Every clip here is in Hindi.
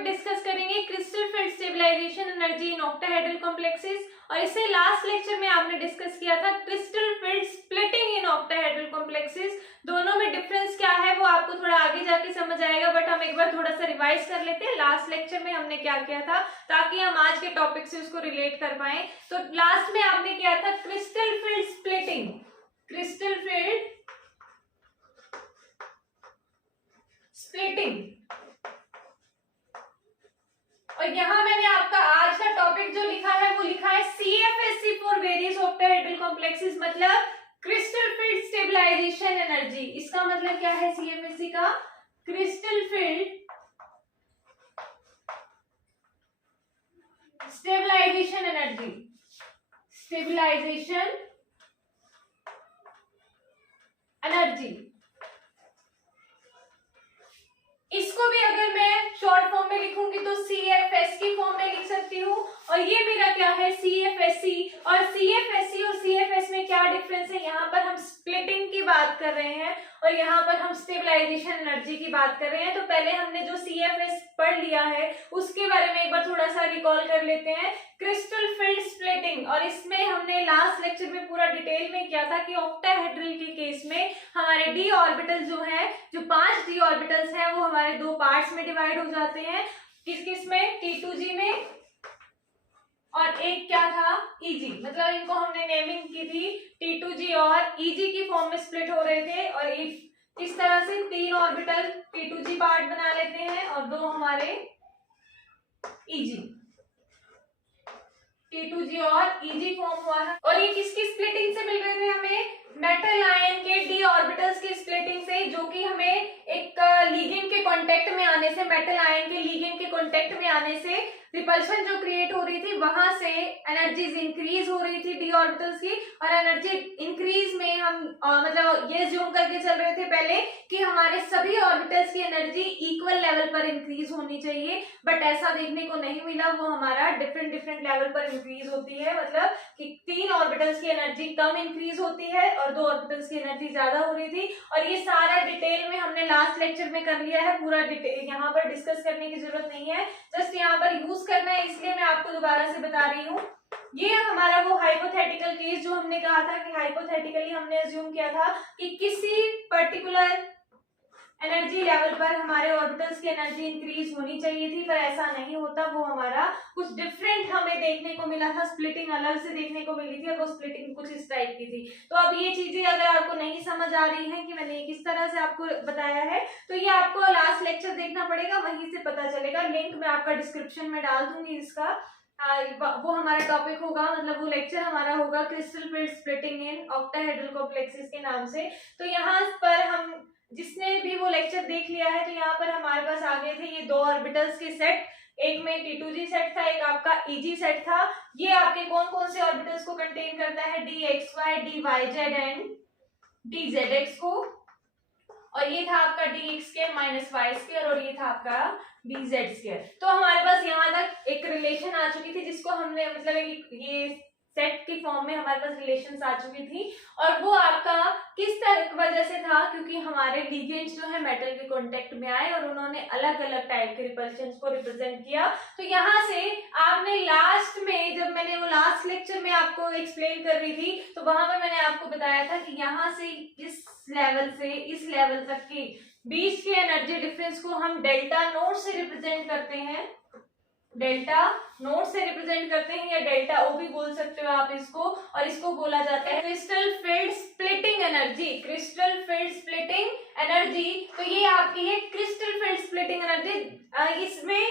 टॉपिक डिस्कस करेंगे crystal field stabilisation energy in octahedral complexes. और इससे लास्ट लेक्चर में आपने डिस्कस किया था crystal field splitting in octahedral complexes. दोनों में डिफरेंस क्या है वो आपको थोड़ा आगे जाके समझ आएगा, बट हम एक बार थोड़ा सा रिवाइज कर लेते हैं लास्ट लेक्चर में हमने क्या किया था, ताकि हम आज के टॉपिक से उसको रिलेट कर पाए। तो लास्ट में आपने किया था crystal field splitting, crystal field splitting. और यहां मैंने आपका आज का टॉपिक जो लिखा है वो लिखा है CFSC for various octahedral complexes, मतलब क्रिस्टल फील्ड स्टेबलाइजेशन एनर्जी। इसका मतलब क्या है CFSC का? Crystal field stabilisation energy, stabilisation energy. इसको भी अगर मैं शॉर्ट फॉर्म में लिखूंगी तो CFS की फॉर्म में लिख सकती हूँ। और ये मेरा क्या है CFSC। और CFSC और CFS में क्या डिफरेंस है? यहाँ पर हम स्प्लिटिंग की बात कर रहे हैं और यहाँ पर हम स्टेबलाइजेशन एनर्जी की बात कर रहे हैं। तो पहले हमने जो CFS पढ़ लिया है उसके बारे में एक बार थोड़ा सा रिकॉल कर लेते हैं। क्रिस्टल फील्ड स्प्लिटिंग, और इसमें हमने लास्ट लेक्चर में पूरा डिटेल में किया था कि ऑक्टाहेड्रल के केस में हमारे d ऑर्बिटल जो है, जो 5 d ऑर्बिटल्स हैं वो हमारे दो पार्ट्स में डिवाइड हो जाते हैं। किस किस में? T2g में, और एक क्या था? EG। मतलब इनको हमने नेमिंग की थी T2g और EG की फॉर्म में स्प्लिट हो रहे थे। और एक इस तरह से 3 ऑर्बिटल T2g पार्ट बना लेते हैं और 2 हमारे EG, T2g और EG फॉर्म हुआ है। और ये किसकी स्प्लिटिंग से मिल रहे थे? हमें मेटल आयन के d ऑर्बिटल्स की स्प्लिटिंग से, जो कि हमें एक लिगेंड के कांटेक्ट में आने से, मेटल आयन के लिगेंड के कांटेक्ट में आने से रिपल्शन जो क्रिएट हो रही थी वहां से एनर्जीज इंक्रीज हो रही थी d ऑर्बिटल्स की। और एनर्जी इंक्रीज में हम मतलब ये ज्यूम करके चल रहे थे पहले कि हमारे सभी ऑर्बिटल्स की एनर्जी इक्वल लेवल पर इंक्रीज होनी चाहिए, बट ऐसा देखने को नहीं मिला। वो हमारा डिफरेंट डिफरेंट लेवल पर इंक्रीज होती है, मतलब कि 3 ऑर्बिटल्स की एनर्जी कम इंक्रीज होती है और 2 ऑर्बिटल्स की एनर्जी ज्यादा हो रही थी। और ये सारा डिटेल में हमने लास्ट लेक्चर में कर लिया है, पूरा डिटेल यहाँ पर डिस्कस करने की जरूरत नहीं है, जस्ट यहाँ पर यूज करना है, इसलिए मैं आपको दोबारा से बता रही हूँ। ये हमारा वो हाइपोथेटिकल केस जो हमने कहा था कि हाइपोथेटिकली हमने अज्यूम किया था कि किसी पर्टिकुलर एनर्जी लेवल पर हमारे ऑर्बिटल्स की एनर्जी इंक्रीज होनी चाहिए थी, पर ऐसा नहीं होता। वो हमारा कुछ डिफरेंट हमें देखने को मिला था, स्प्लिटिंग अलग से देखने को मिली थी और वो स्प्लिटिंग कुछ इस टाइप की थी। तो अब ये चीजें अगर आपको नहीं समझ आ रही हैं कि मैंने किस तरह से आपको बताया है, तो ये आपको लास्ट लेक्चर देखना पड़ेगा, वहीं से पता चलेगा। लिंक मैं आपका डिस्क्रिप्शन में डाल दूंगी इसका। वो हमारा टॉपिक होगा, मतलब वो लेक्चर हमारा होगा crystal field splitting in octahedral complexes के नाम से। तो यहाँ पर हम जिसने भी वो लेक्चर देख लिया है, तो यहाँ पर हमारे पास आ गए थे ये 2 ऑर्बिटल्स के सेट, एक में T2g सेट था, एक आपका EG सेट था। ये आपके कौन कौन से ऑर्बिटल्स को कंटेन करता है? dxy, dyz एंड dzx को। और ये था आपका dx² - y², और ये था आपका dz²। तो हमारे पास यहाँ तक एक रिलेशन आ चुकी थी, जिसको हमने मतलब ये सेट की फॉर्म में हमारे पास रिलेशंस आ चुकी थी। और वो आपका किस तरह वजह से था? क्योंकि हमारे लिगेंड्स जो है मेटल के कांटेक्ट में आए और उन्होंने अलग अलग टाइप के रिपल्शंस को रिप्रेजेंट किया। तो यहाँ से आपने लास्ट में, जब मैंने वो लास्ट लेक्चर में आपको एक्सप्लेन कर रही थी, तो वहां पर मैंने आपको बताया था कि यहाँ से इस लेवल से इस लेवल तक की बीच के एनर्जी डिफरेंस को हम डेल्टा नोट से रिप्रेजेंट करते हैं, डेल्टा नोट से रिप्रेजेंट करते हैं, या डेल्टा ओ भी बोल सकते हो आप इसको। और इसको बोला जाता है crystal field splitting energy, crystal field splitting energy. तो ये आपकी है क्रिस्टल फील्ड स्प्लिटिंग एनर्जी। इसमें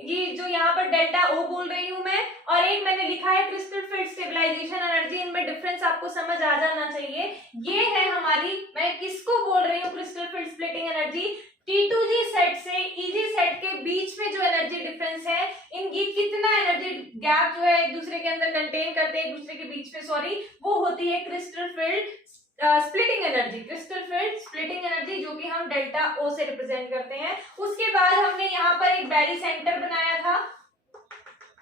ये जो यहाँ पर डेल्टा ओ बोल रही हूं मैं, और एक मैंने लिखा है क्रिस्टल फील्ड स्टेबलाइजेशन एनर्जी, इनमें डिफरेंस आपको समझ आ जाना चाहिए। ये है हमारी, मैं किसको बोल रही हूँ crystal field splitting energy? T2g set से EG सेट के बीच में जो एनर्जी डिफरेंस है, इनकी कितना एनर्जी गैप जो है एक दूसरे के अंदर कंटेन करते हैं, एक दूसरे के बीच में, सॉरी, वो होती है crystal field splitting energy, crystal field splitting energy, जो कि हम डेल्टा ओ से रिप्रेजेंट करते हैं। उसके बाद हमने यहाँ पर एक बैरी सेंटर बनाया था,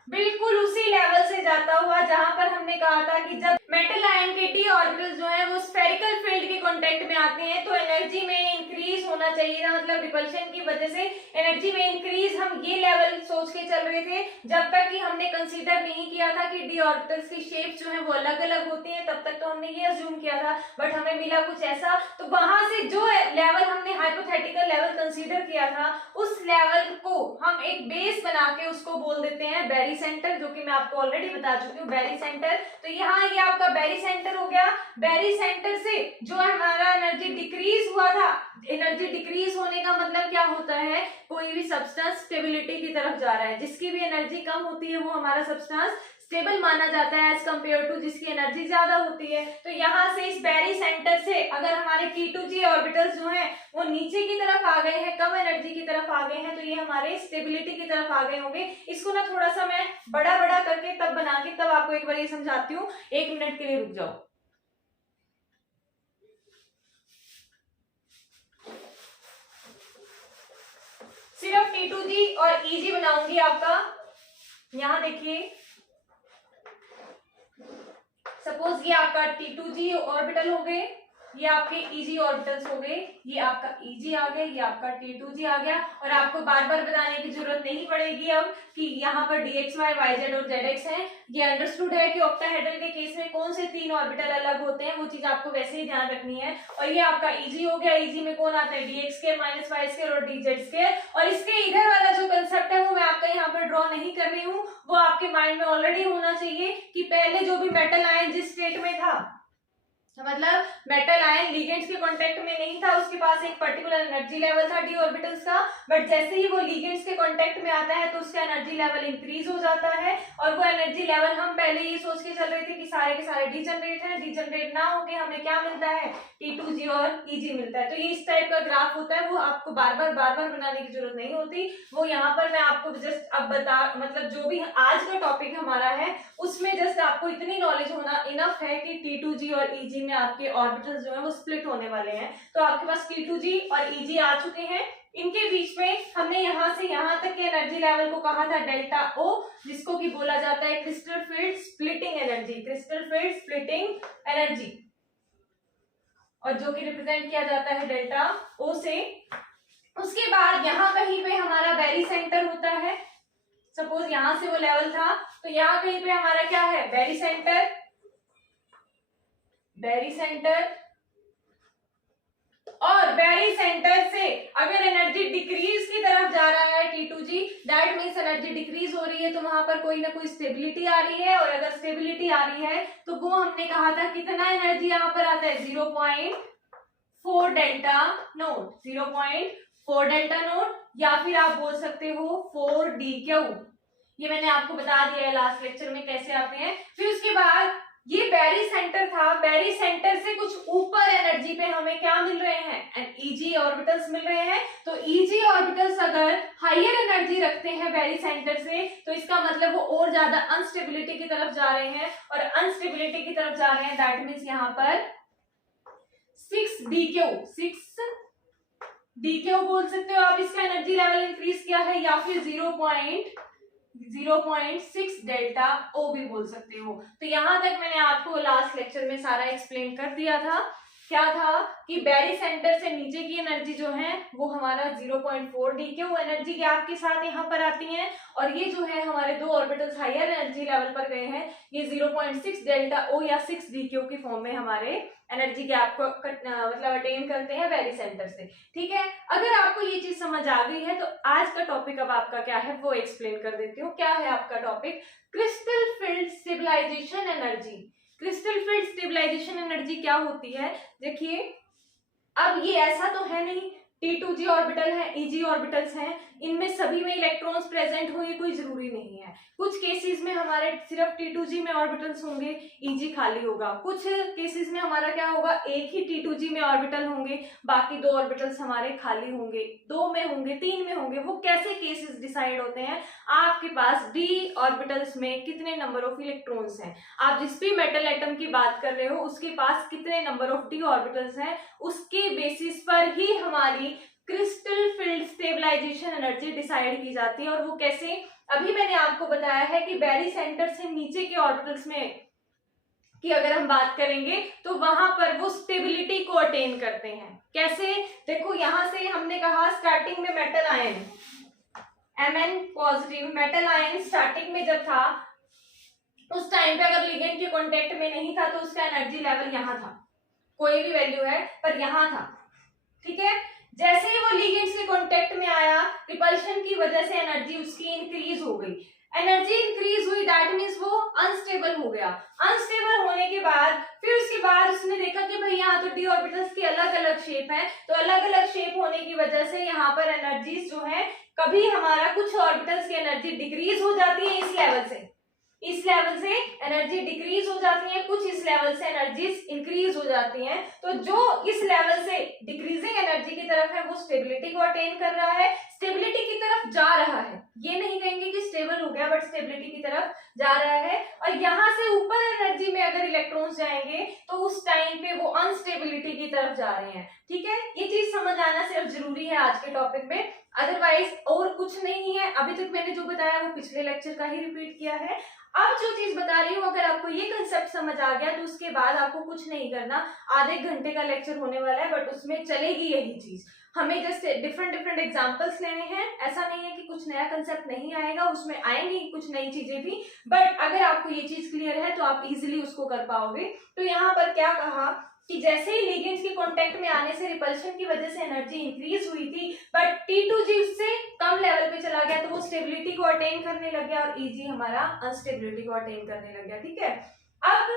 बिल्कुल उसी लेवल से जाता हुआ जहां पर हमने कहा था कि जब मेटल आयन के डी ऑर्बिटल्स जो है वो स्फेरिकल फील्ड के कांटेक्ट में आते हैं, तो एनर्जी में इंक्रीज होना चाहिए था, मतलब रिपल्शन की वजह से एनर्जी में इंक्रीज। हम ये लेवल सोच के चल रहे थे जब तक कि हमने कंसीडर नहीं किया था कि डी ऑर्बिटल्स की शेप जो है वो अलग अलग होती है, तब तक तो हमने ये अज्यूम किया था, बट हमें मिला कुछ ऐसा। तो वहां से जो लेवल हमने हाइपोथेटिकल लेवल कंसीडर किया था, उस लेवल को हम एक बेस बना के उसको बोल देते हैं बैरी सेंटर, जो कि मैं आपको ऑलरेडी बता चुकी हूँ बैरी सेंटर। तो यहाँ ये आपका बैरी सेंटर हो गया। बैरी सेंटर से जो हमारा एनर्जी डिक्रीज हुआ था, एनर्जी डिक्रीज होने का मतलब क्या होता है, कोई भी सब्सटेंस स्टेबिलिटी की तरफ जा रहा है, जिसकी भी एनर्जी कम होती है वो हमारा सब्सटेंस स्टेबल माना जाता है एज कंपेयर टू जिसकी एनर्जी ज्यादा होती है। तो यहाँ से इस बैरी सेंटर से अगर हमारे T2G ऑर्बिटल्स जो हैं वो नीचे की तरफ आ गए हैं, कम एनर्जी की तरफ आ गए हैं, तो ये हमारे स्टेबिलिटी की तरफ आ गए होंगे। इसको ना थोड़ा सा मैं बड़ा बड़ा करके तब बना के तब आपको एक बार ये समझाती हूँ, 1 मिनट के लिए रुक जाओ। सिर्फ T2G और EG बनाऊंगी आपका। यहाँ देखिए, सपोज ये आपका T2G ऑर्बिटल हो गए, ये आपके EG ऑर्बिटल्स हो गए, ये आपका EG आ गया, ये आपका T2G आ गया, और आपको बार बार बताने की जरूरत नहीं पड़ेगी अब कि यहाँ पर DXY, YZ और ZX हैं। ये अंडरस्टूड है कि ऑक्टाहेड्रल के केस में कौन से 3 ऑर्बिटल अलग होते हैं, वो चीज आपको वैसे ही ध्यान रखनी है। और ये आपका EG हो गया, EG में कौन आता है, DX2 -Y2 और DZ2। और इसके इधर वाला जो कंसेप्ट है वो मैं आपका यहाँ पर ड्रॉ नहीं कर रही हूँ, वो आपके माइंड में ऑलरेडी होना चाहिए कि पहले जो भी मेटल आयन जिस स्टेट में था, मतलब मेटल आयन लिगेंड्स के कांटेक्ट में नहीं था, उसके पास एक पर्टिकुलर एनर्जी लेवल था डी ऑर्बिटल्स का, बट जैसे ही वो लिगेंड्स के कांटेक्ट में आता है तो उसका एनर्जी लेवल इंक्रीज हो जाता है। और वो एनर्जी लेवल हम पहले ये सोच के चल रहे थे कि सारे के सारे डीजनरेट हैं, डीजनरेट ना होके हमें क्या मिलता है, T2G और EG मिलता है। तो ये इस टाइप का ग्राफ होता है, वो आपको बार बार बनाने की जरूरत नहीं होती, वो यहाँ पर मैं आपको जस्ट अब बता, मतलब जो भी आज का टॉपिक हमारा है उसमें जस्ट आपको इतनी नॉलेज होना इनफ है कि T2G और EG में आपके ऑर्बिटल्स जो है वो स्प्लिट होने वाले हैं। तो आपके पास T2G और EG आ चुके हैं, इनके बीच में हमने यहाँ से यहाँ तक के एनर्जी लेवल को कहा था डेल्टा O, जिसको कि बोला जाता है crystal field splitting energy, crystal field splitting energy, और जो कि रिप्रेजेंट किया जाता है डेल्टा O से। उसके बाद यहाँ कहीं पे हमारा बैरी सेंटर होता है, सपोज यहाँ से वो लेवल था, तो यहाँ कहीं पे हमारा क्या है, बैरी सेंटर, बैरी सेंटर। और बैरी सेंटर से अगर एनर्जी डिक्रीज की तरफ जा रहा है T2G, that means energy decrease हो रही है, तो वहां पर कोई ना कोई स्टेबिलिटी आ रही है, और अगर स्टेबिलिटी आ रही है तो वो हमने कहा था कितना एनर्जी यहाँ पर आता है, 0.4 डेल्टा नोट, 0.4 डेल्टा नोट, या फिर आप बोल सकते हो 4dQ। ये मैंने आपको बता दिया है लास्ट लेक्चर में कैसे आते हैं। फिर उसके बाद ये बैरी सेंटर था, बैरी सेंटर से कुछ ऊपर एनर्जी पे हमें क्या मिल रहे हैं, EG ऑर्बिटल्स मिल रहे हैं। तो EG ऑर्बिटल्स अगर हायर एनर्जी रखते हैं बैरी सेंटर से, तो इसका मतलब वो और ज्यादा अनस्टेबिलिटी की तरफ जा रहे हैं, और अनस्टेबिलिटी की तरफ जा रहे हैं, दैट मीन्स यहाँ पर 6dQ, 6dQ बोल सकते हो आप, इसका एनर्जी लेवल इंक्रीज किया है, या फिर 0.6 डेल्टा O भी बोल सकते हो। तो यहां तक मैंने आपको लास्ट लेक्चर में सारा एक्सप्लेन कर दिया था। क्या था कि बैरी सेंटर से नीचे की एनर्जी जो है वो हमारा 0.4dQ एनर्जी गैप के साथ यहाँ पर आती है, और ये जो है हमारे दो ऑर्बिटल्स हायर एनर्जी लेवल पर गए हैं, ये 0.6 डेल्टा O या 6dQ की फॉर्म में हमारे एनर्जी गैप को मतलब अटेन करते हैं बैरी सेंटर से। ठीक है, अगर आपको ये चीज समझ आ गई है तो आज का टॉपिक अब आपका क्या है वो एक्सप्लेन कर देती हूँ। क्या है आपका topic, crystal field stabilisation energy. Crystal field stabilisation energy क्या होती है, देखिए अब ये ऐसा तो है नहीं T2G ऑर्बिटल है, EG ऑर्बिटल्स हैं, इनमें सभी में इलेक्ट्रॉन्स प्रेजेंट होंगे कोई जरूरी नहीं है। कुछ केसेस में हमारे सिर्फ T2G में ऑर्बिटल्स होंगे, EG खाली होगा। कुछ केसेस में हमारा क्या होगा, एक ही T2G में ऑर्बिटल होंगे, बाकी दो ऑर्बिटल्स हमारे खाली होंगे, 2 में होंगे, 3 में होंगे। वो कैसे केसेस डिसाइड होते हैं, आपके पास D ऑर्बिटल्स में कितने नंबर ऑफ इलेक्ट्रॉन्स हैं, आप जिस भी मेटल एटम की बात कर रहे हो उसके पास कितने नंबर ऑफ D ऑर्बिटल्स हैं, उसके बेसिस पर ही हमारी crystal field stabilisation energy decide की जाती है। और वो कैसे, अभी मैंने आपको बताया है कि बैरी सेंटर से नीचे के ऑर्बिटल्स में की अगर हम बात करेंगे तो वहां पर वो स्टेबिलिटी को अटेन करते हैं। कैसे? देखो यहां से हमने कहा स्टार्टिंग में metal ion Mn positive metal ion starting में जब था उस टाइम पे अगर लिगेंड के कांटेक्ट में नहीं था तो उसका एनर्जी लेवल यहाँ था, कोई भी वैल्यू है पर यहाँ था, ठीक है। जैसे ही वो लिगेंड्स के कांटेक्ट में आया रिपल्शन की वजह से एनर्जी उसकी इंक्रीज हो गई। एनर्जी इंक्रीज हुई दैट मींस वो अनस्टेबल हो गया। अनस्टेबल होने के बाद फिर उसके बाद उसने देखा कि भाई यहाँ तो डी ऑर्बिटल्स की अलग अलग शेप है, तो अलग अलग शेप होने की वजह से यहाँ पर एनर्जीज जो है कभी हमारा कुछ ऑर्बिटल्स की एनर्जी डिक्रीज हो जाती है इस लेवल से एनर्जी डिक्रीज हो जाती है, कुछ इस लेवल से एनर्जीज इंक्रीज हो जाती हैं। तो जो इस लेवल से डिक्रीजिंग एनर्जी की तरफ है वो स्टेबिलिटी को अटेन कर रहा है, स्टेबिलिटी की तरफ जा रहा है। ये नहीं कहेंगे कि स्टेबल हो गया बट स्टेबिलिटी की तरफ जा रहा है। और यहाँ से ऊपर एनर्जी में अगर इलेक्ट्रॉन्स जाएंगे तो उस टाइम पे वो अनस्टेबिलिटी की तरफ जा रहे हैं, ठीक है। ये चीज समझ आना सिर्फ जरूरी है आज के टॉपिक में, अदरवाइज और कुछ नहीं है। अभी तक मैंने जो बताया वो पिछले लेक्चर का ही रिपीट किया है। अब जो चीज बता रही हूँ अगर आपको ये कंसेप्ट समझ आ गया तो उसके बाद आपको कुछ नहीं करना। आधे घंटे का लेक्चर होने वाला है बट उसमें चलेगी यही चीज। हमें जस्ट डिफरेंट एग्जांपल्स लेने हैं। ऐसा नहीं है कि कुछ नया कंसेप्ट नहीं आएगा, उसमें आएंगी कुछ नई चीजें भी, बट अगर आपको ये चीज क्लियर है तो आप इजीली उसको कर पाओगे। तो यहाँ पर क्या कहा कि जैसे ही लिगेंड्स के कांटेक्ट में आने से रिपल्शन की वजह से एनर्जी इंक्रीज हुई थी बट T2G उससे कम लेवल पे चला गया तो वो स्टेबिलिटी को अटेन करने लग गया और EG हमारा अनस्टेबिलिटी को अटेन करने लग गया, ठीक है। अब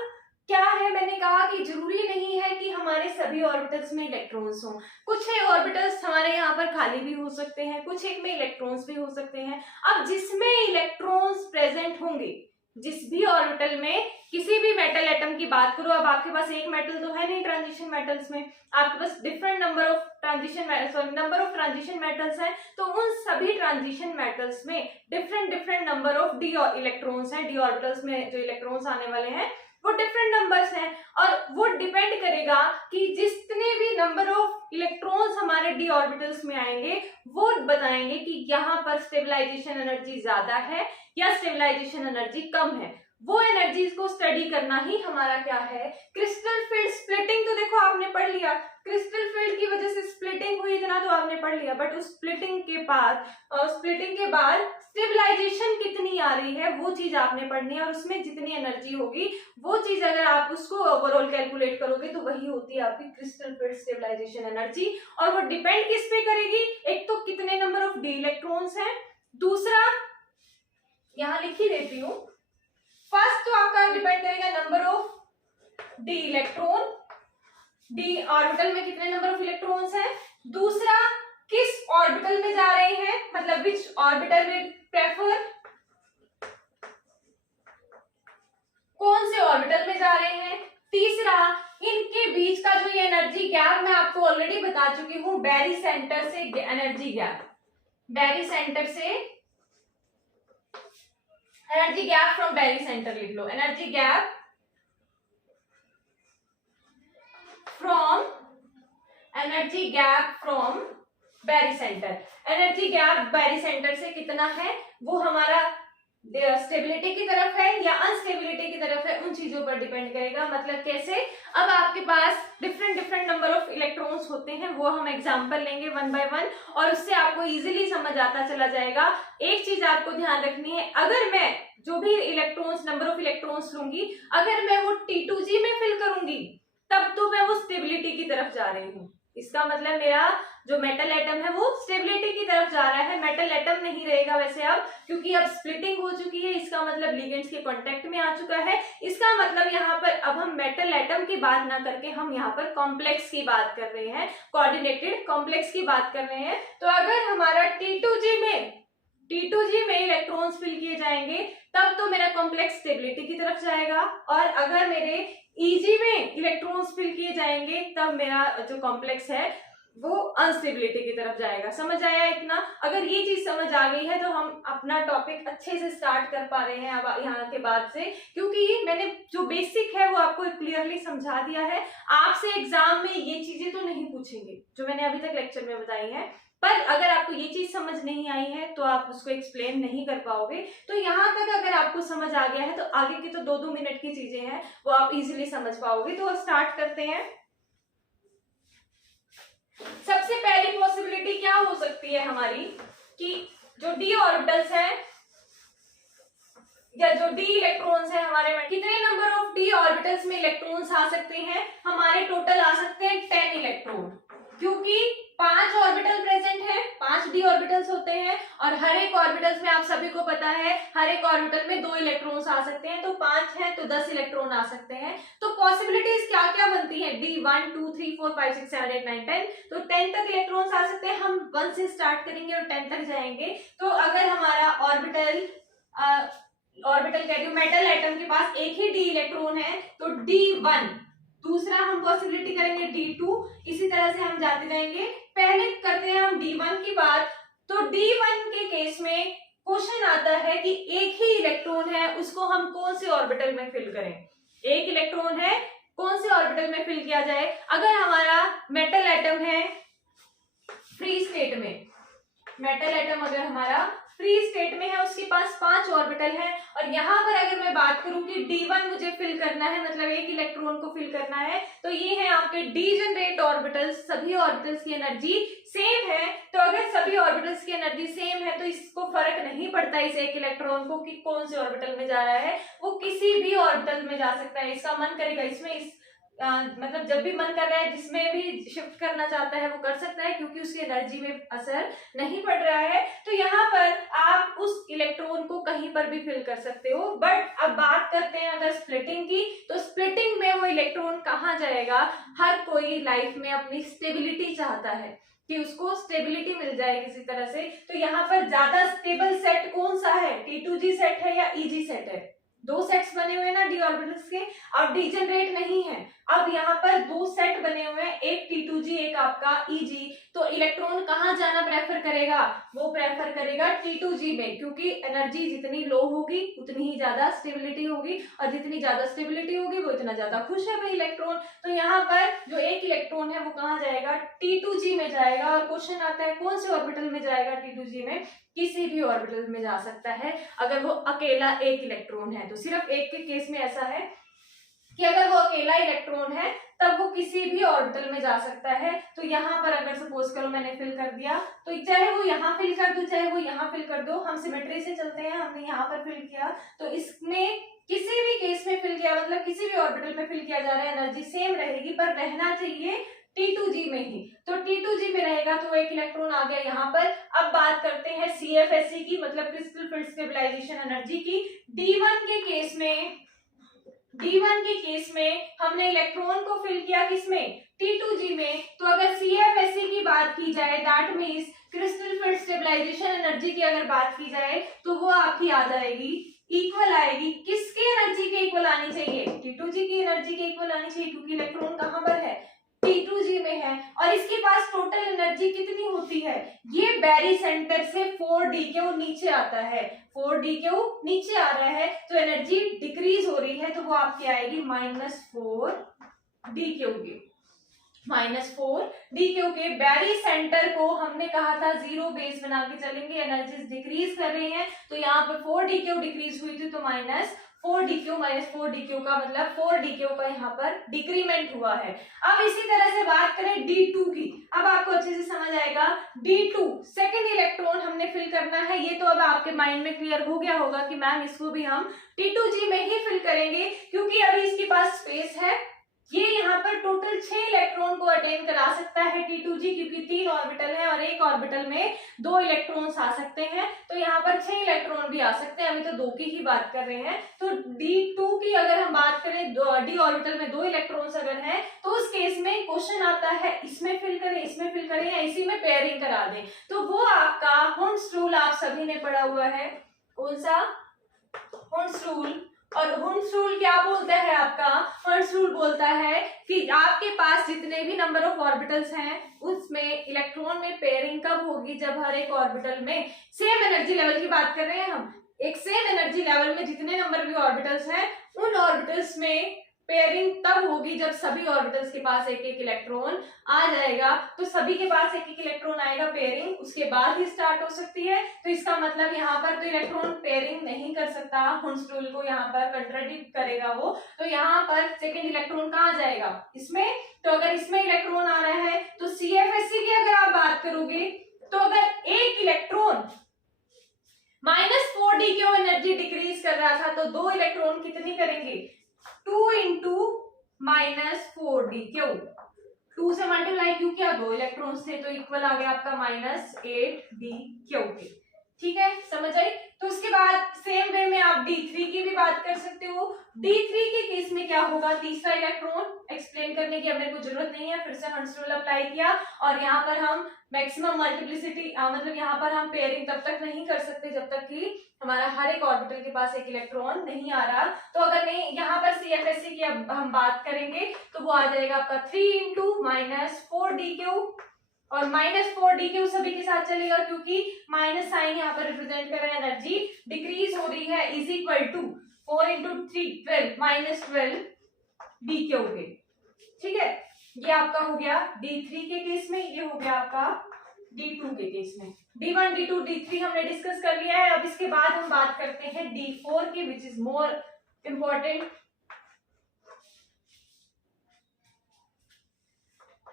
क्या है, मैंने कहा कि जरूरी नहीं है कि हमारे सभी ऑर्बिटल्स में इलेक्ट्रॉन्स हों। कुछ है ऑर्बिटल्स हमारे यहाँ पर खाली भी हो सकते हैं, कुछ एक में इलेक्ट्रॉन्स भी हो सकते हैं। अब जिसमें इलेक्ट्रॉन्स प्रेजेंट होंगे, जिस भी ऑर्बिटल में किसी भी मेटल एटम की बात करो, अब आपके पास एक मेटल तो है नहीं ट्रांजिशन मेटल्स में, आपके पास different number of transition metals हैं, तो उन सभी ट्रांजिशन मेटल्स में different number of D electrons हैं। डी ऑर्बिटल्स में जो इलेक्ट्रॉन्स आने वाले हैं वो डिफरेंट नंबर्स हैं और वो डिपेंड करेगा कि जितने भी नंबर ऑफ इलेक्ट्रॉन्स हमारे डी ऑर्बिटल्स में आएंगे वो बताएंगे कि यहाँ पर स्टेबलाइजेशन एनर्जी ज्यादा है या स्टेबलाइजेशन एनर्जी कम है। वो एनर्जीज को स्टडी करना ही हमारा क्या है, क्रिस्टल फील्ड स्प्लिटिंग। तो देखो आपने पढ़ लिया, क्रिस्टल फील्ड की वजह से स्प्लिटिंग हुई, इतना तो आपने पढ़ लिया, बट उस स्प्लिटिंग के बाद स्टेबलाइजेशन कितनी आ रही है वो चीज आपने पढ़नी है और उसमें जितनी एनर्जी होगी वो चीज अगर आप उसको ओवरऑल कैलकुलेट करोगे तो वही होती है आपकी क्रिस्टल फील्ड स्टेबलाइजेशन एनर्जी। और वो डिपेंड किस पे करेगी, एक तो कितने नंबर ऑफ डी इलेक्ट्रॉन्स हैं, दूसरा यहां लिख ही देती हूँ, फर्स्ट तो आपका डिपेंड करेगा number of D electron, D orbital में कितने नंबर ऑफ इलेक्ट्रॉन्स हैं, दूसरा किस ऑर्बिटल में जा रहे हैं, मतलब विच ऑर्बिटल में प्रेफर, कौन से ऑर्बिटल में जा रहे हैं, तीसरा इनके बीच का जो ये एनर्जी गैप मैं आपको ऑलरेडी बता चुकी हूं, बैरी सेंटर से एनर्जी गैप, बैरी सेंटर से energy gap from barycentre लिख लो, energy gap from barycentre. Energy gap barycentre से कितना है वो हमारा स्टेबिलिटी की तरफ है या अनस्टेबिलिटी की तरफ है, उन चीजों पर डिपेंड करेगा। मतलब कैसे, अब आपके पास डिफरेंट नंबर ऑफ इलेक्ट्रॉन्स होते हैं, वो हम एग्जांपल लेंगे वन बाय वन और उससे आपको इजीली समझ आता चला जाएगा। एक चीज आपको ध्यान रखनी है, अगर मैं जो भी इलेक्ट्रॉन्स नंबर ऑफ इलेक्ट्रॉन्स लूंगी अगर मैं वो T2G में फिल करूंगी तब तो मैं वो स्टेबिलिटी की तरफ जा रही हूँ। इसका मतलब मेरा जो मेटल एटम है वो स्टेबिलिटी की तरफ जा रहा है, मेटल एटम नहीं रहेगा वैसे अब, क्योंकि अब स्प्लिटिंग हो चुकी है, इसका मतलब लिगेंड्स के कांटेक्ट में आ चुका है। इसका मतलब यहाँ पर अब हम मेटल एटम की बात ना करके हम यहाँ पर कॉम्प्लेक्स की बात कर रहे हैं, कोऑर्डिनेटेड कॉम्प्लेक्स की बात कर रहे हैं। तो अगर हमारा T2G में इलेक्ट्रॉन्स फिल किए जाएंगे तब तो मेरा कॉम्प्लेक्स स्टेबिलिटी की तरफ जाएगा, और अगर मेरे EG में इलेक्ट्रॉन्स फिल किए जाएंगे तब मेरा जो कॉम्प्लेक्स है वो अनस्टेबिलिटी की तरफ जाएगा। समझ आया इतना? अगर ये चीज समझ आ गई है तो हम अपना टॉपिक अच्छे से स्टार्ट कर पा रहे हैं अब यहाँ के बाद से, क्योंकि मैंने जो बेसिक है वो आपको क्लियरली समझा दिया है। आपसे एग्जाम में ये चीजें तो नहीं पूछेंगे जो मैंने अभी तक लेक्चर में बताई है, पर अगर आपको ये चीज समझ नहीं आई है तो आप उसको एक्सप्लेन नहीं कर पाओगे। तो यहाँ तक अगर आपको समझ आ गया है तो आगे की तो 2-2 मिनट की चीजें हैं वो आप इजीली समझ पाओगे। तो स्टार्ट करते हैं। सबसे पहली पॉसिबिलिटी क्या हो सकती है हमारी कि जो डी ऑर्बिटल्स है या जो डी इलेक्ट्रॉन्स है हमारे में, कितने नंबर ऑफ डी ऑर्बिटल्स में इलेक्ट्रॉन्स आ सकते हैं? हमारे टोटल आ सकते हैं 10 इलेक्ट्रॉन, क्योंकि 5 ऑर्बिटल प्रेजेंट है, 5 डी ऑर्बिटल्स होते हैं और हर एक ऑर्बिटल्स में आप सभी को पता है हर एक ऑर्बिटल में 2 इलेक्ट्रॉन्स आ सकते हैं। तो 5 है तो 10 इलेक्ट्रॉन आ सकते हैं। तो पॉसिबिलिटीज क्या क्या बनती है? डी 1 2 3 4 5 6 7 8 9 10, तो 10 तक इलेक्ट्रॉन्स आ सकते हैं। हम 1 से स्टार्ट करेंगे और 10 तक जाएंगे। तो अगर हमारा ऑर्बिटल कह रही हूँ मेटल एटम के पास एक ही डी इलेक्ट्रॉन है तो D1, दूसरा हम पॉसिबिलिटी करेंगे D2, इसी तरह से हम जाते जाएंगे। पहले करते हैं हम D1 की बात। तो D1 के केस में क्वेश्चन आता है कि एक ही इलेक्ट्रॉन है उसको हम कौन से ऑर्बिटल में फिल करें। एक इलेक्ट्रॉन है कौन से ऑर्बिटल में फिल किया जाए? अगर हमारा मेटल एटम है फ्री स्टेट में, मेटल एटम अगर हमारा फ्री स्टेट में है उसके पास 5 ऑर्बिटल है और यहाँ पर अगर मैं बात करूं कि D1 मुझे फिल करना है, मतलब एक इलेक्ट्रॉन को फिल करना है, तो ये है आपके डीजेनरेट ऑर्बिटल्स। सभी ऑर्बिटल्स की एनर्जी सेम है। तो अगर सभी ऑर्बिटल्स की एनर्जी सेम है तो इसको फर्क नहीं पड़ता इस एक इलेक्ट्रॉन को कि कौन से ऑर्बिटल में जा रहा है, वो किसी भी ऑर्बिटल में जा सकता है। इसका मन करेगा इसमें मतलब जब भी मन कर रहा है जिसमें भी शिफ्ट करना चाहता है वो कर सकता है, क्योंकि उसकी एनर्जी में असर नहीं पड़ रहा है। तो यहाँ पर आप उस इलेक्ट्रॉन को कहीं पर भी फिल कर सकते हो। बट अब बात करते हैं अगर स्प्लिटिंग की, तो स्प्लिटिंग में वो इलेक्ट्रॉन कहाँ जाएगा? हर कोई लाइफ में अपनी स्टेबिलिटी चाहता है कि उसको स्टेबिलिटी मिल जाए किसी तरह से। तो यहाँ पर ज्यादा स्टेबल सेट कौन सा है? T2G सेट है या EG सेट है? 2 सेट्स बने हुए हैं ना डी ऑर्बिटल्स के। अब डीजेनरेट नहीं है, अब यहाँ पर 2 सेट बने हुए हैं, एक T2G एक आपका EG। तो इलेक्ट्रॉन कहाँ जाना प्रेफर करेगा? वो प्रेफर करेगा T2G में, क्योंकि एनर्जी जितनी लो होगी उतनी ही ज्यादा स्टेबिलिटी होगी और जितनी ज्यादा स्टेबिलिटी होगी वो इतना ज्यादा खुश है भाई इलेक्ट्रॉन। तो यहाँ पर जो एक इलेक्ट्रॉन है वो कहाँ जाएगा? T2G में जाएगा। और क्वेश्चन आता है कौन से ऑर्बिटल में जाएगा T2G में? किसी भी ऑर्बिटल में जा सकता है अगर वो अकेला एक इलेक्ट्रॉन है। तो सिर्फ एक के केस में ऐसा है कि अगर वो अकेला इलेक्ट्रॉन है तब वो किसी भी ऑर्बिटल में जा सकता है। तो यहाँ पर अगर सपोज करो मैंने फिल कर दिया, तो चाहे वो यहाँ फिल कर दो चाहे वो यहाँ फिल कर दो, हम सिमेट्री से चलते हैं, हमने यहाँ पर फिल किया तो इसमें किसी भी केस में फिल किया, मतलब किसी भी ऑर्बिटल में फिल किया जा रहा है, एनर्जी सेम रहेगी पर रहना चाहिए T2G में ही। तो T2G में रहेगा तो एक इलेक्ट्रॉन आ गया यहाँ पर। अब बात करते हैं CFSE की, मतलब क्रिस्टल फील्ड स्टेबलाइजेशन एनर्जी की। D1 के केस में हमने इलेक्ट्रॉन को फिल किया किसमें? T2G में। तो अगर CFSE की बात की जाए, that means crystal field stabilisation energy की अगर बात की जाए तो वो आपकी आ जाएगी, इक्वल आएगी। किसकी एनर्जी के इक्वल आनी चाहिए? T2G की एनर्जी के इक्वल आनी चाहिए, क्योंकि इलेक्ट्रॉन कहाँ पर है? T2G में है। और इसके पास टोटल एनर्जी कितनी होती है? ये बैरी सेंटर से 4d नीचे आता है, 4d नीचे आ रहा है तो एनर्जी डिक्रीज हो रही है, तो वो आपकी आएगी -4d की। -4d के बैरी सेंटर को हमने कहा था 0 बेस बना के चलेंगे, एनर्जी डिक्रीज कर रही है, तो यहाँ पे 4d डिक्रीज हुई थी तो -4d का मतलब 4d का यहाँ पर डिक्रीमेंट हुआ है। अब इसी तरह से बात करें D2 की, अब आपको अच्छे से समझ आएगा। D2 सेकेंड इलेक्ट्रॉन हमने फिल करना है, ये तो अब आपके माइंड में क्लियर हो गया होगा कि मैम इसको भी हम T2G में ही फिल करेंगे, क्योंकि अभी इसके पास स्पेस है। ये यहाँ पर टोटल 6 इलेक्ट्रॉन को अटेन करा सकता है T2G, क्योंकि 3 ऑर्बिटल है और एक ऑर्बिटल में 2 इलेक्ट्रॉन्स आ सकते हैं, तो यहाँ पर 6 इलेक्ट्रॉन भी आ सकते हैं। अभी तो 2 की ही बात कर रहे हैं। तो D2 की अगर हम बात करें, डी ऑर्बिटल में 2 इलेक्ट्रॉन्स अगर है तो उस केस में क्वेश्चन आता है इसमें फिल करें या इसी में पेयरिंग करा दें। तो वो आपका हुंड्स रूल आप सभी ने पढ़ा हुआ है। कौन सा? Hund's rule. और हुंड्स रूल क्या बोलता है आपका? हुंड्स रूल बोलता है कि आपके पास जितने भी नंबर ऑफ ऑर्बिटल्स हैं उसमें इलेक्ट्रॉन में पेयरिंग कब होगी? जब हर एक ऑर्बिटल में सेम एनर्जी लेवल की बात कर रहे हैं हम, एक सेम एनर्जी लेवल में जितने नंबर भी ऑर्बिटल्स हैं उन ऑर्बिटल्स में पेयरिंग तब होगी जब सभी ऑर्बिटल्स के पास एक एक इलेक्ट्रॉन आ जाएगा। तो सभी के पास एक एक इलेक्ट्रॉन आएगा, पेयरिंग उसके बाद ही स्टार्ट हो सकती है। तो इसका मतलब यहाँ पर तो इलेक्ट्रॉन पेयरिंग नहीं कर सकता, हुंस रूल को यहाँ पर कंट्राडिक्ट करेगा वो। तो यहाँ पर सेकेंड इलेक्ट्रॉन कहाँ जाएगा, इसमें। तो अगर इसमें इलेक्ट्रॉन आ रहा है तो CFSE की अगर आप बात करोगे तो अगर एक इलेक्ट्रॉन -4d क्यों एनर्जी डिक्रीज कर रहा था तो दो इलेक्ट्रॉन कितनी करेंगे, 2 इंटू -4d क्यों, 2 से मल्टीप्लाई क्यों किया, दो इलेक्ट्रॉन्स थे तो इक्वल आ गया आपका -8d क्यों के। ठीक है, समझ आई। तो उसके बाद सेम वे में आप D3 की भी बात कर सकते हो। D3 के केस में क्या होगा, तीसरा इलेक्ट्रॉन एक्सप्लेन करने की हमें कुछ जरूरत नहीं है, फिर से हंस रूल अप्लाई किया और यहाँ पर हम मैक्सिमम मल्टीप्लिसिटी मतलब यहाँ पर हम पेयरिंग तब तक नहीं कर सकते जब तक कि हमारा हर एक ऑर्बिटल के पास एक इलेक्ट्रॉन नहीं आ रहा। तो अगर नहीं यहाँ पर CFSE की अब हम बात करेंगे तो वो आ जाएगा आपका 3 इंटू -4d3 और -4d3 सभी के साथ चलेगा क्योंकि माइनस साइन यहाँ पर रिप्रेजेंट कर रहा है, एनर्जी डिक्रीज हो रही है, is equal to 4 into 3 12 -12d3 के। ठीक है, ये आपका हो गया D3 के केस में, ये हो गया आपका D2 के केस में। D1 D2 D3 हमने डिस्कस कर लिया है। अब इसके बाद हम बात करते हैं D4 की, विच इज मोर इंपॉर्टेंट।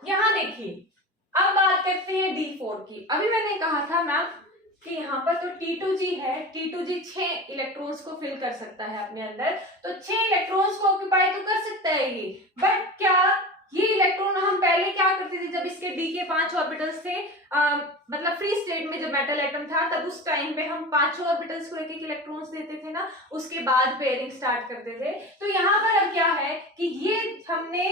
यहां देखिए, अब बात करते हैं D4 की। अभी मैंने कहा था मैम कि यहाँ पर तो T2G है, T2G 6 इलेक्ट्रॉन्स को फिल कर सकता है अपने अंदर, तो 6 इलेक्ट्रॉन्स को ऑक्यूपाई तो कर सकता है ये, बट क्या ये इलेक्ट्रॉन हम पहले क्या करते थे जब इसके D के 5 ऑर्बिटल्स थे, मतलब फ्री स्टेट में जब मेटल एटम था तब उस टाइम पे हम 5 ऑर्बिटल्स को एक एक इलेक्ट्रॉन्स देते थे ना, उसके बाद पेयरिंग स्टार्ट करते थे। तो यहाँ पर अब क्या है कि ये हमने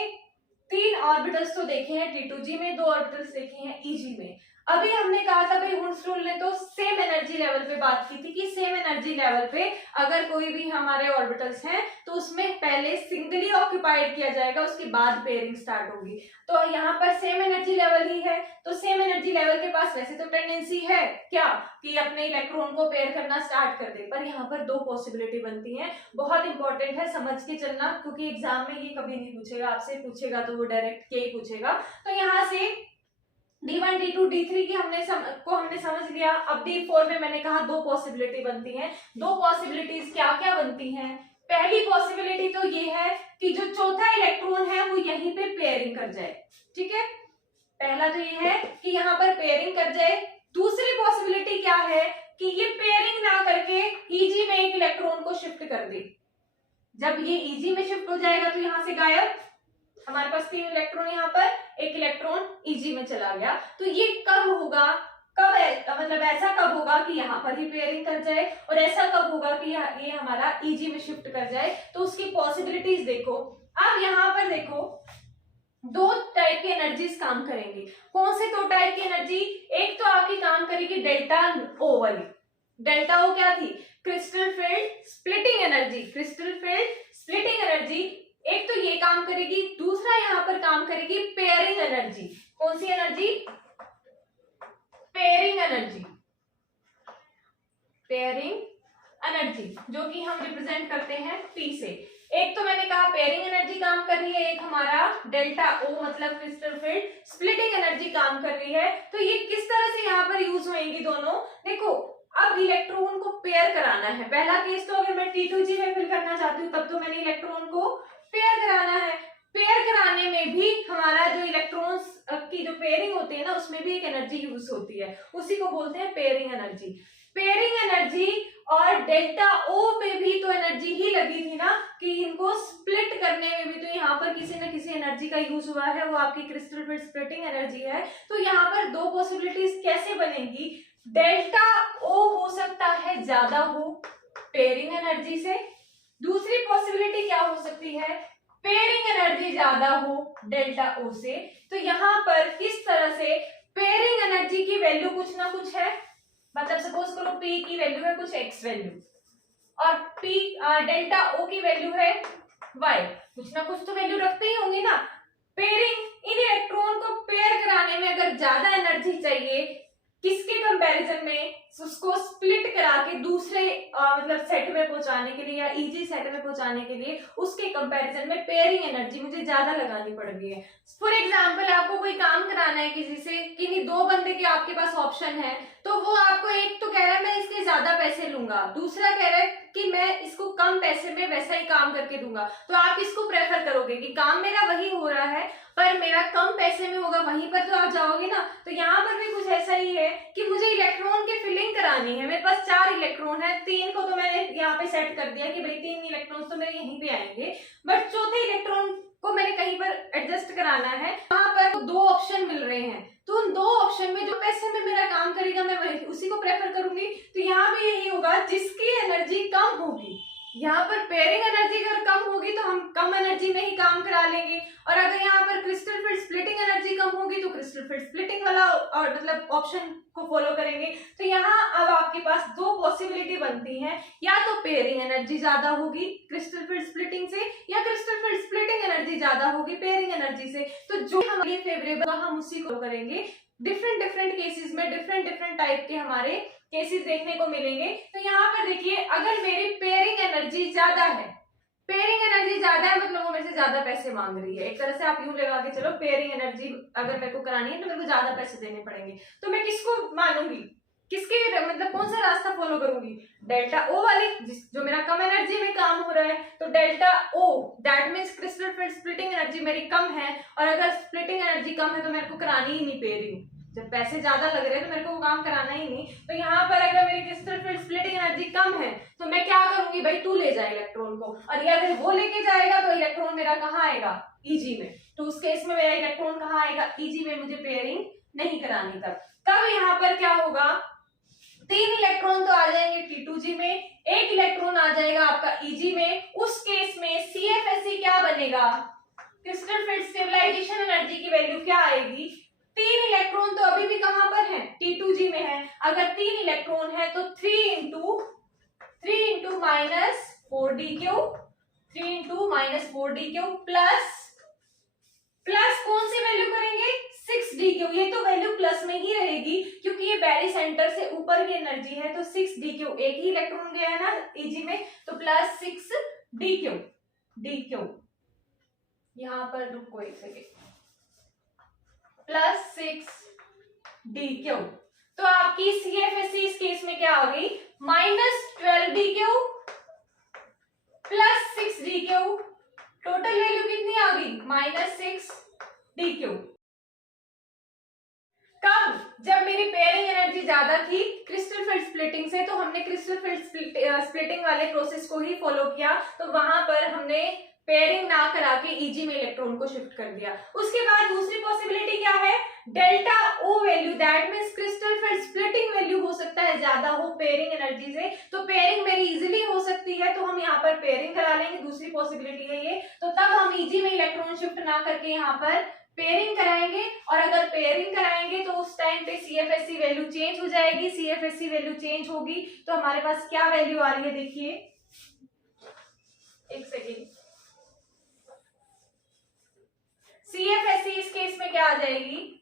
3 ऑर्बिटल्स तो देखे हैं T2G में, 2 ऑर्बिटल्स देखे हैं EG में। अभी हमने कहा था भाई हुंस रूल ने तो सेम एनर्जी लेवल पे बात की थी कि सेम एनर्जी लेवल पे अगर कोई भी हमारे ऑर्बिटल्स हैं तो उसमें पहले सिंगली ऑक्यूपाइड किया जाएगा, उसके बाद पेयरिंग स्टार्ट होगी। तो यहाँ पर सेम एनर्जी लेवल ही है, तो सेम एनर्जी लेवल के पास वैसे तो टेंडेंसी है क्या कि अपने इलेक्ट्रॉन को पेयर करना स्टार्ट कर दे, पर यहाँ पर 2 पॉसिबिलिटी बनती है। बहुत इंपॉर्टेंट है, समझ के चलना, क्योंकि एग्जाम में ये कभी नहीं पूछेगा, आपसे पूछेगा तो वो डायरेक्ट के ही पूछेगा। तो यहाँ से D1 D2 D3 की हमने समझ लिया। अब D4 में मैंने कहा 2 पॉसिबिलिटी बनती हैं। 2 पॉसिबिलिटीज क्या क्या बनती हैं, पहली पॉसिबिलिटी तो ये है कि जो चौथा इलेक्ट्रॉन है वो यहीं पे पेयरिंग कर जाए। ठीक है, पहला तो ये है कि यहाँ पर पेयरिंग कर जाए। दूसरी पॉसिबिलिटी क्या है कि ये पेयरिंग ना करके EG में एक इलेक्ट्रॉन को शिफ्ट कर दे। जब ये EG में शिफ्ट हो जाएगा तो यहाँ से गायब, हमारे पास 3 इलेक्ट्रॉन, यहाँ पर एक इलेक्ट्रॉन EG में चला गया। तो ये कब होगा, कब मतलब ऐसा कब होगा कि यहाँ पर ही पेयरिंग कर जाए, और ऐसा कब होगा कि ये हमारा EG में शिफ्ट कर जाए। तो उसकी पॉसिबिलिटीज देखो। अब यहाँ पर देखो 2 टाइप की एनर्जीज काम करेंगी। कौन से 2 टाइप की एनर्जी, एक तो आपकी काम करेगी डेल्टा O वाली। डेल्टा O क्या थी, crystal field splitting energy, crystal field splitting energy. एक तो ये काम करेगी, दूसरा यहाँ पर काम करेगी पेयरिंग एनर्जी। कौन सी energy, pairing energy, pairing energy जो कि हम रिप्रेजेंट करते हैं P से। एक तो मैंने कहा पेयरिंग एनर्जी काम कर रही है, एक हमारा डेल्टा O मतलब क्रिस्टल फील्ड स्प्लिटिंग एनर्जी काम कर रही है। तो ये किस तरह से यहाँ पर यूज होंगी दोनों, देखो अब इलेक्ट्रॉन को पेयर कराना है। पहला केस तो अगर मैं T2G में फिल करना चाहती हूँ तब तो मैंने इलेक्ट्रॉन को पेयर कराना है। पेयर कराने में भी हमारा जो इलेक्ट्रॉन्स की जो पेयरिंग होती है ना, उसमें भी एक एनर्जी यूज होती है, उसी को बोलते हैं पेयरिंग एनर्जी। पेयरिंग एनर्जी और डेल्टा O में भी तो एनर्जी ही लगी थी ना कि इनको स्प्लिट करने में भी तो यहाँ पर किसी न किसी एनर्जी का यूज हुआ है, वो आपकी क्रिस्टल फील्ड स्प्लिटिंग एनर्जी है। तो यहाँ पर 2 पॉसिबिलिटीज कैसे बनेंगी, डेल्टा O हो सकता है ज्यादा हो पेयरिंग एनर्जी से, दूसरी पॉसिबिलिटी क्या हो सकती है, पेयरिंग एनर्जी ज्यादा हो डेल्टा O से। तो यहाँ पर किस तरह से पेयरिंग एनर्जी की वैल्यू कुछ ना कुछ है, मतलब सपोज करो P की वैल्यू है कुछ X वैल्यू और P डेल्टा O की वैल्यू है Y, कुछ ना कुछ तो वैल्यू रखते ही होंगे ना। पेयरिंग इन इलेक्ट्रॉन को पेयर कराने में अगर ज्यादा एनर्जी चाहिए किसके कंपैरिजन में, उसको स्प्लिट करा के दूसरे मतलब मतलब सेट में पहुंचाने के लिए या इजी सेट में पहुंचाने के लिए उसके कंपैरिजन में पेयरिंग एनर्जी मुझे ज्यादा लगानी पड़ रही है। फॉर एग्जाम्पल आपको कोई काम कराना है किसी से, कि दो बंदे के आपके पास ऑप्शन है, तो वो आपको एक तो कह रहा है मैं इसके ज्यादा पैसे लूंगा, दूसरा कह रहा है कि मैं इसको कम पैसे में वैसा ही काम करके दूंगा, तो आप किसको प्रेफर करोगे कि काम मेरा वही हो रहा है पर मेरा कम पैसे में होगा, वहीं पर तो आप जाओगे ना। तो यहाँ पर भी कुछ ऐसा ही है कि मुझे इलेक्ट्रॉन की फिलिंग करानी है, मेरे पास 4 इलेक्ट्रॉन है, 3 को तो मैंने यहाँ पे सेट कर दिया कि भाई 3 इलेक्ट्रॉन तो मेरे यहीं पे आएंगे, बट चौथे इलेक्ट्रॉन को मैंने कहीं पर एडजस्ट कराना है, वहां पर 2 ऑप्शन मिल रहे हैं, तो उन 2 ऑप्शन में जो पैसे में मेरा काम करेगा मैं वही उसी को प्रेफर करूंगी। तो यहाँ भी यही होगा, जिसकी एनर्जी कम होगी, यहाँ पर पेयरिंग एनर्जी अगर कम होगी तो हम कम एनर्जी में ही काम करा लेंगे, और अगर यहाँ पर क्रिस्टल फील्ड स्प्लिटिंग एनर्जी कम होगी तो क्रिस्टल फील्ड स्प्लिटिंग वाला और मतलब ऑप्शन को फॉलो करेंगे। तो यहाँ अब आपके पास 2 पॉसिबिलिटी बनती हैं, या तो पेयरिंग एनर्जी ज्यादा होगी क्रिस्टल फील्ड स्प्लिटिंग से, या क्रिस्टल फील्ड स्प्लिटिंग एनर्जी ज्यादा होगी पेयरिंग एनर्जी से। तो जो हमारे फेवरेबल हम उसी को करेंगे। डिफरेंट केसेस में डिफरेंट टाइप के हमारे केसेस देखने को मिलेंगे। तो यहाँ पर देखिए, अगर मेरी पेयरिंग एनर्जी ज्यादा है, पेयरिंग एनर्जी ज्यादा है मतलब वो मेरे से ज्यादा पैसे मांग रही है, एक तरह से आप यूं लगा के चलो, पेयरिंग एनर्जी अगर मेरे को करानी है तो मेरे को ज्यादा पैसे देने पड़ेंगे, तो मैं किसको मानूंगी, किसके मतलब कौन सा रास्ता फॉलो करूंगी, डेल्टा ओ वाली, जो मेरा कम एनर्जी में काम हो रहा है, तो delta O that means crystal field splitting energy मेरी कम है, और अगर स्प्लिटिंग एनर्जी कम है तो मेरे को करानी ही नहीं पेयरिंग, जब पैसे ज्यादा लग रहे हैं तो मेरे को वो काम कराना ही नहीं। तो यहाँ पर अगर मेरी क्रिस्टल फील्ड स्प्लिटिंग एनर्जी कम है तो मैं क्या करूंगी, भाई तू ले जा इलेक्ट्रॉन को, और ये अगर वो लेके जाएगा तो इलेक्ट्रॉन मेरा कहाँ आएगा, ईजी में, तो उस केस में मेरा इलेक्ट्रॉन कहाँ आएगा, ईजी में, मुझे पेयरिंग नहीं करानी। तब यहाँ पर क्या होगा, 3 इलेक्ट्रॉन तो आ जाएंगे T2G में, 1 इलेक्ट्रॉन आ जाएगा आपका Eg में। उस केस में CFSE क्या बनेगा, क्रिस्टल फील्ड स्टेबलाइजेशन एनर्जी की वैल्यू क्या आएगी, 3 इलेक्ट्रॉन तो अभी भी कहां पर है, T2G में है, अगर 3 इलेक्ट्रॉन है तो 3 into minus 4dq, 3 into minus 4dq plus कौन सी वैल्यू करेंगे, 6dq, ये तो वैल्यू प्लस में ही रहेगी क्योंकि ये बैरी सेंटर से ऊपर की एनर्जी है, तो 6dq, एक ही इलेक्ट्रॉन गया है ना Eg में, तो प्लस 6dq, यहां पर रुको एक सेकेंड, प्लस 6dq, तो आपकी CFSE इस केस में क्या आ गई, minus 12dq plus 6dq, total value कितनी आ गई, माइनस 6dq। कब, जब मेरी पेयरिंग एनर्जी ज्यादा थी क्रिस्टल फील्ड स्प्लिटिंग से, तो हमने क्रिस्टल फील्ड स्प्लिटिंग वाले प्रोसेस को ही फॉलो किया, तो वहां पर हमने पेयरिंग ना करा के Eg में इलेक्ट्रॉन को शिफ्ट कर दिया। उसके बाद दूसरी पॉसिबिलिटी क्या है, delta O value, that means crystal field splitting value हो सकता है ज्यादा हो पेयरिंग एनर्जी से, तो पेयरिंग मेरी इजीली हो सकती है, तो हम यहाँ पर पेयरिंग करा लेंगे, दूसरी पॉसिबिलिटी है ये। तो तब हम Eg में इलेक्ट्रॉन शिफ्ट ना करके यहाँ पर पेयरिंग कराएंगे, और अगर पेयरिंग कराएंगे तो उस टाइम पे CFSE वैल्यू चेंज हो जाएगी, CFSE वैल्यू चेंज होगी तो हमारे पास क्या वैल्यू आ रही है, देखिए एक सेकेंड, CFSE इस केस में क्या आ जाएगी,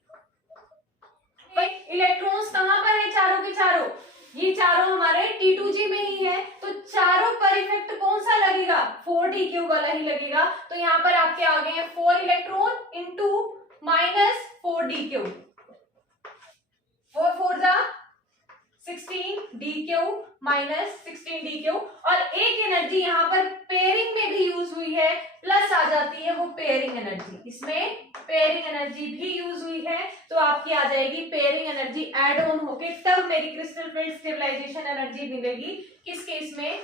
इलेक्ट्रॉन्स कहां पर है, चारों के चारों, ये चारों हमारे T2G में ही है, तो चारों पर इफेक्ट कौन सा लगेगा, 4dq वाला ही लगेगा, तो यहाँ पर आपके आ गए हैं 4 इलेक्ट्रॉन इंटू माइनस 4dq, 4 जा 16dq माइनस 16dq, और एक एनर्जी यहाँ पर पेयरिंग में भी यूज हुई है, प्लस आ जाती है वो पेयरिंग एनर्जी, इसमें पेयरिंग एनर्जी भी यूज हुई है, तो आपकी आ जाएगी पेयरिंग एनर्जी एड ऑन होके, तब मेरी क्रिस्टल फील्ड स्टेबलाइजेशन एनर्जी मिलेगी, किस केस में,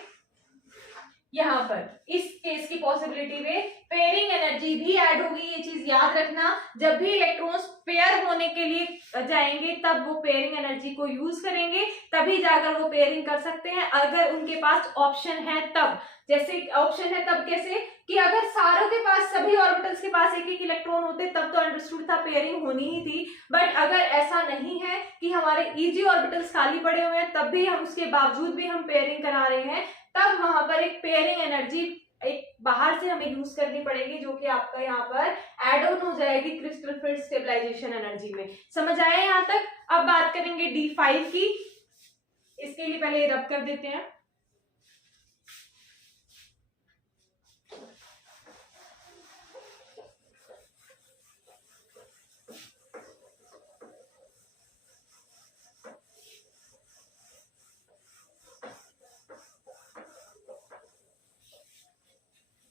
यहाँ पर इस केस की पॉसिबिलिटी में पेयरिंग एनर्जी भी ऐड होगी, ये चीज याद रखना, जब भी इलेक्ट्रॉन्स पेयर होने के लिए जाएंगे तब वो पेयरिंग एनर्जी को यूज करेंगे, तभी जाकर वो पेयरिंग कर सकते हैं, अगर उनके पास ऑप्शन है तब, जैसे ऑप्शन है तब कैसे, कि अगर सारों के पास, सभी ऑर्बिटल्स के पास एक एक इलेक्ट्रॉन होते तब तो अंडरस्टूड था पेयरिंग होनी ही थी, बट अगर ऐसा नहीं है कि हमारे Eg ऑर्बिटल्स खाली पड़े हुए हैं तब भी हम, उसके बावजूद भी हम पेयरिंग करा रहे हैं, तब वहां पर एक पेयरिंग एनर्जी एक बाहर से हमें यूज करनी पड़ेगी, जो कि आपका यहाँ पर एड ऑन हो जाएगी क्रिस्टल फील्ड स्टेबलाइजेशन एनर्जी में। समझ आया यहाँ तक? अब बात करेंगे D5 की, इसके लिए पहले रब कर देते हैं।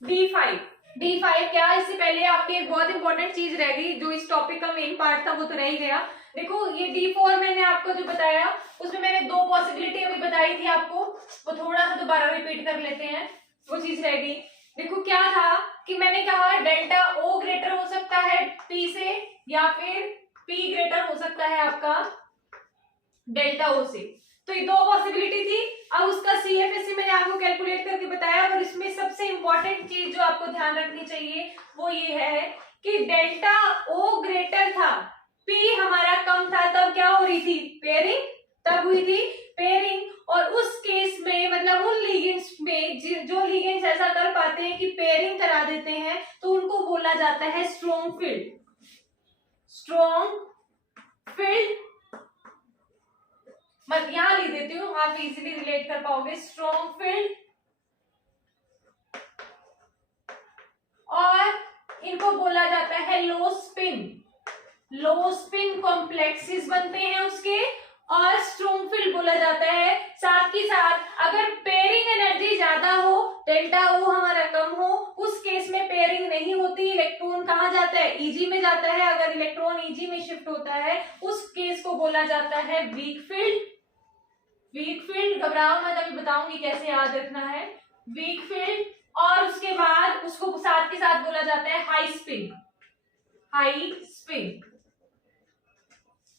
D5 क्या, इससे पहले आपकी एक बहुत इंपॉर्टेंट चीज रह गई, जो इस टॉपिक का मेन पार्ट था वो तो रह ही गया। देखो ये D4 मैंने आपको जो बताया उसमें मैंने दो पॉसिबिलिटी अभी बताई थी आपको, वो थोड़ा सा दोबारा रिपीट कर लेते हैं, वो चीज रह गई। देखो क्या था कि मैंने कहा डेल्टा O ग्रेटर हो सकता है P से, या फिर P ग्रेटर हो सकता है आपका डेल्टा O से। तो ये दो पॉसिबिलिटी थी। अब उसका CFSE मैंने आपको कैलकुलेट करके बताया, और इसमें सबसे इंपॉर्टेंट चीज जो आपको ध्यान रखनी चाहिए वो ये है कि डेल्टा O ग्रेटर था, P हमारा कम था, तब क्या हो रही थी, पेयरिंग तब हुई थी पेयरिंग। और उस केस में मतलब उन लिगेंड्स में जो लिगेंड्स ऐसा कर पाते हैं कि पेयरिंग करा देते हैं, तो उनको बोला जाता है स्ट्रॉन्ग फील्ड। मैं यहां लिख देती हूँ, आप इजीली रिलेट कर पाओगे। स्ट्रॉन्ग फील्ड, और इनको बोला जाता है लो स्पिन कॉम्प्लेक्सेस बनते हैं उसके, और स्ट्रॉन्ग फील्ड बोला जाता है। साथ ही साथ अगर पेयरिंग एनर्जी ज्यादा हो, डेल्टा O हमारा कम हो, उस केस में पेयरिंग नहीं होती, इलेक्ट्रॉन कहाँ जाता है, Eg में जाता है। अगर इलेक्ट्रॉन Eg में शिफ्ट होता है उस केस को बोला जाता है वीक फील्ड। घबराओ मत, अभी बताऊंगी कैसे याद रखना है। वीक फील्ड, और उसके बाद उसको साथ के साथ बोला जाता है हाई स्पिन।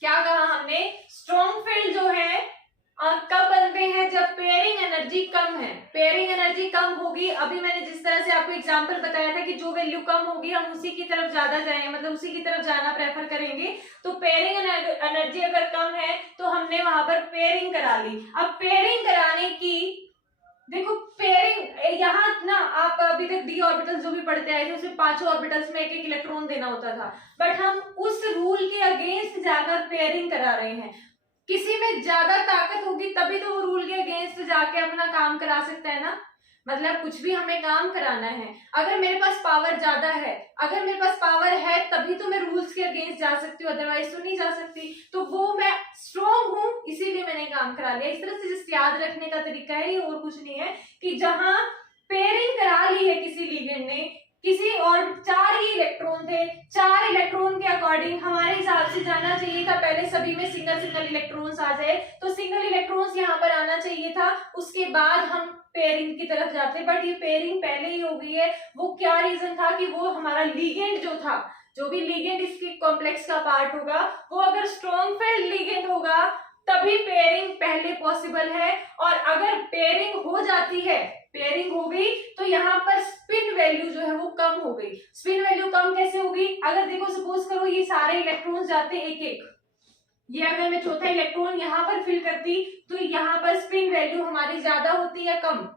क्या कहा हमने, स्ट्रॉन्ग फील्ड जो है कब बनते हैं, जब पेयरिंग एनर्जी कम है। पेयरिंग एनर्जी कम होगी, अभी मैंने जिस तरह से आपको एग्जांपल बताया था कि जो वैल्यू कम होगी हम उसी की तरफ ज्यादा जाएंगे, मतलब उसी की तरफ जाना प्रेफर करेंगे। तो पेयरिंग एनर्जी अगर कम है तो हमने वहां पर पेयरिंग करा ली। अब पेयरिंग कराने की, देखो पेयरिंग यहाँ ना, आप अभी तक डी ऑर्बिटल जो भी पढ़ते आए थे उसमें 5 ऑर्बिटल्स में एक इलेक्ट्रॉन देना होता था, बट हम उस रूल के अगेंस्ट जाकर पेयरिंग करा रहे हैं। किसी में ज्यादा ताकत होगी तभी तो वो रूल के अगेंस्ट जाके अपना काम करा सकता है ना, मतलब कुछ भी हमें काम कराना है। अगर मेरे पास पावर ज्यादा है, अगर मेरे पास पावर है तभी तो मैं रूल्स के अगेंस्ट जा सकती हूँ, अदरवाइज तो नहीं जा सकती। तो वो मैं स्ट्रॉन्ग हूँ इसीलिए मैंने काम करा लिया। इस तरह से जिस याद रखने का तरीका है ये और कुछ नहीं है, कि जहां पेयरिंग करा ली है किसी लिगेंड ने, किसी और 4 ही इलेक्ट्रॉन थे, 4 इलेक्ट्रॉन के अकॉर्डिंग हमारे हिसाब से जाना चाहिए था पहले सभी में सिंगल इलेक्ट्रॉन्स आ जाए, तो सिंगल इलेक्ट्रॉन्स यहाँ पर आना चाहिए था, उसके बाद हम पेयरिंग की तरफ जाते, बट ये पेयरिंग पहले ही हो गई है। वो क्या रीजन था कि वो हमारा लिगेंड जो था, जो भी लिगेंड इसके कॉम्प्लेक्स का पार्ट होगा, वो अगर स्ट्रॉन्ग फील्ड लिगेंड होगा तभी पेयरिंग पहले पॉसिबल है। और अगर पेयरिंग हो जाती है, पेयरिंग हो गई, तो यहाँ पर स्पिन वैल्यू जो है वो कम हो गई। स्पिन वैल्यू कम कैसे होगी, अगर देखो सपोज करो ये सारे इलेक्ट्रॉन्स जाते एक एक, ये अगर मैं चौथा इलेक्ट्रॉन यहाँ पर फिल करती तो यहाँ पर स्पिन वैल्यू हमारी ज्यादा होती या कम।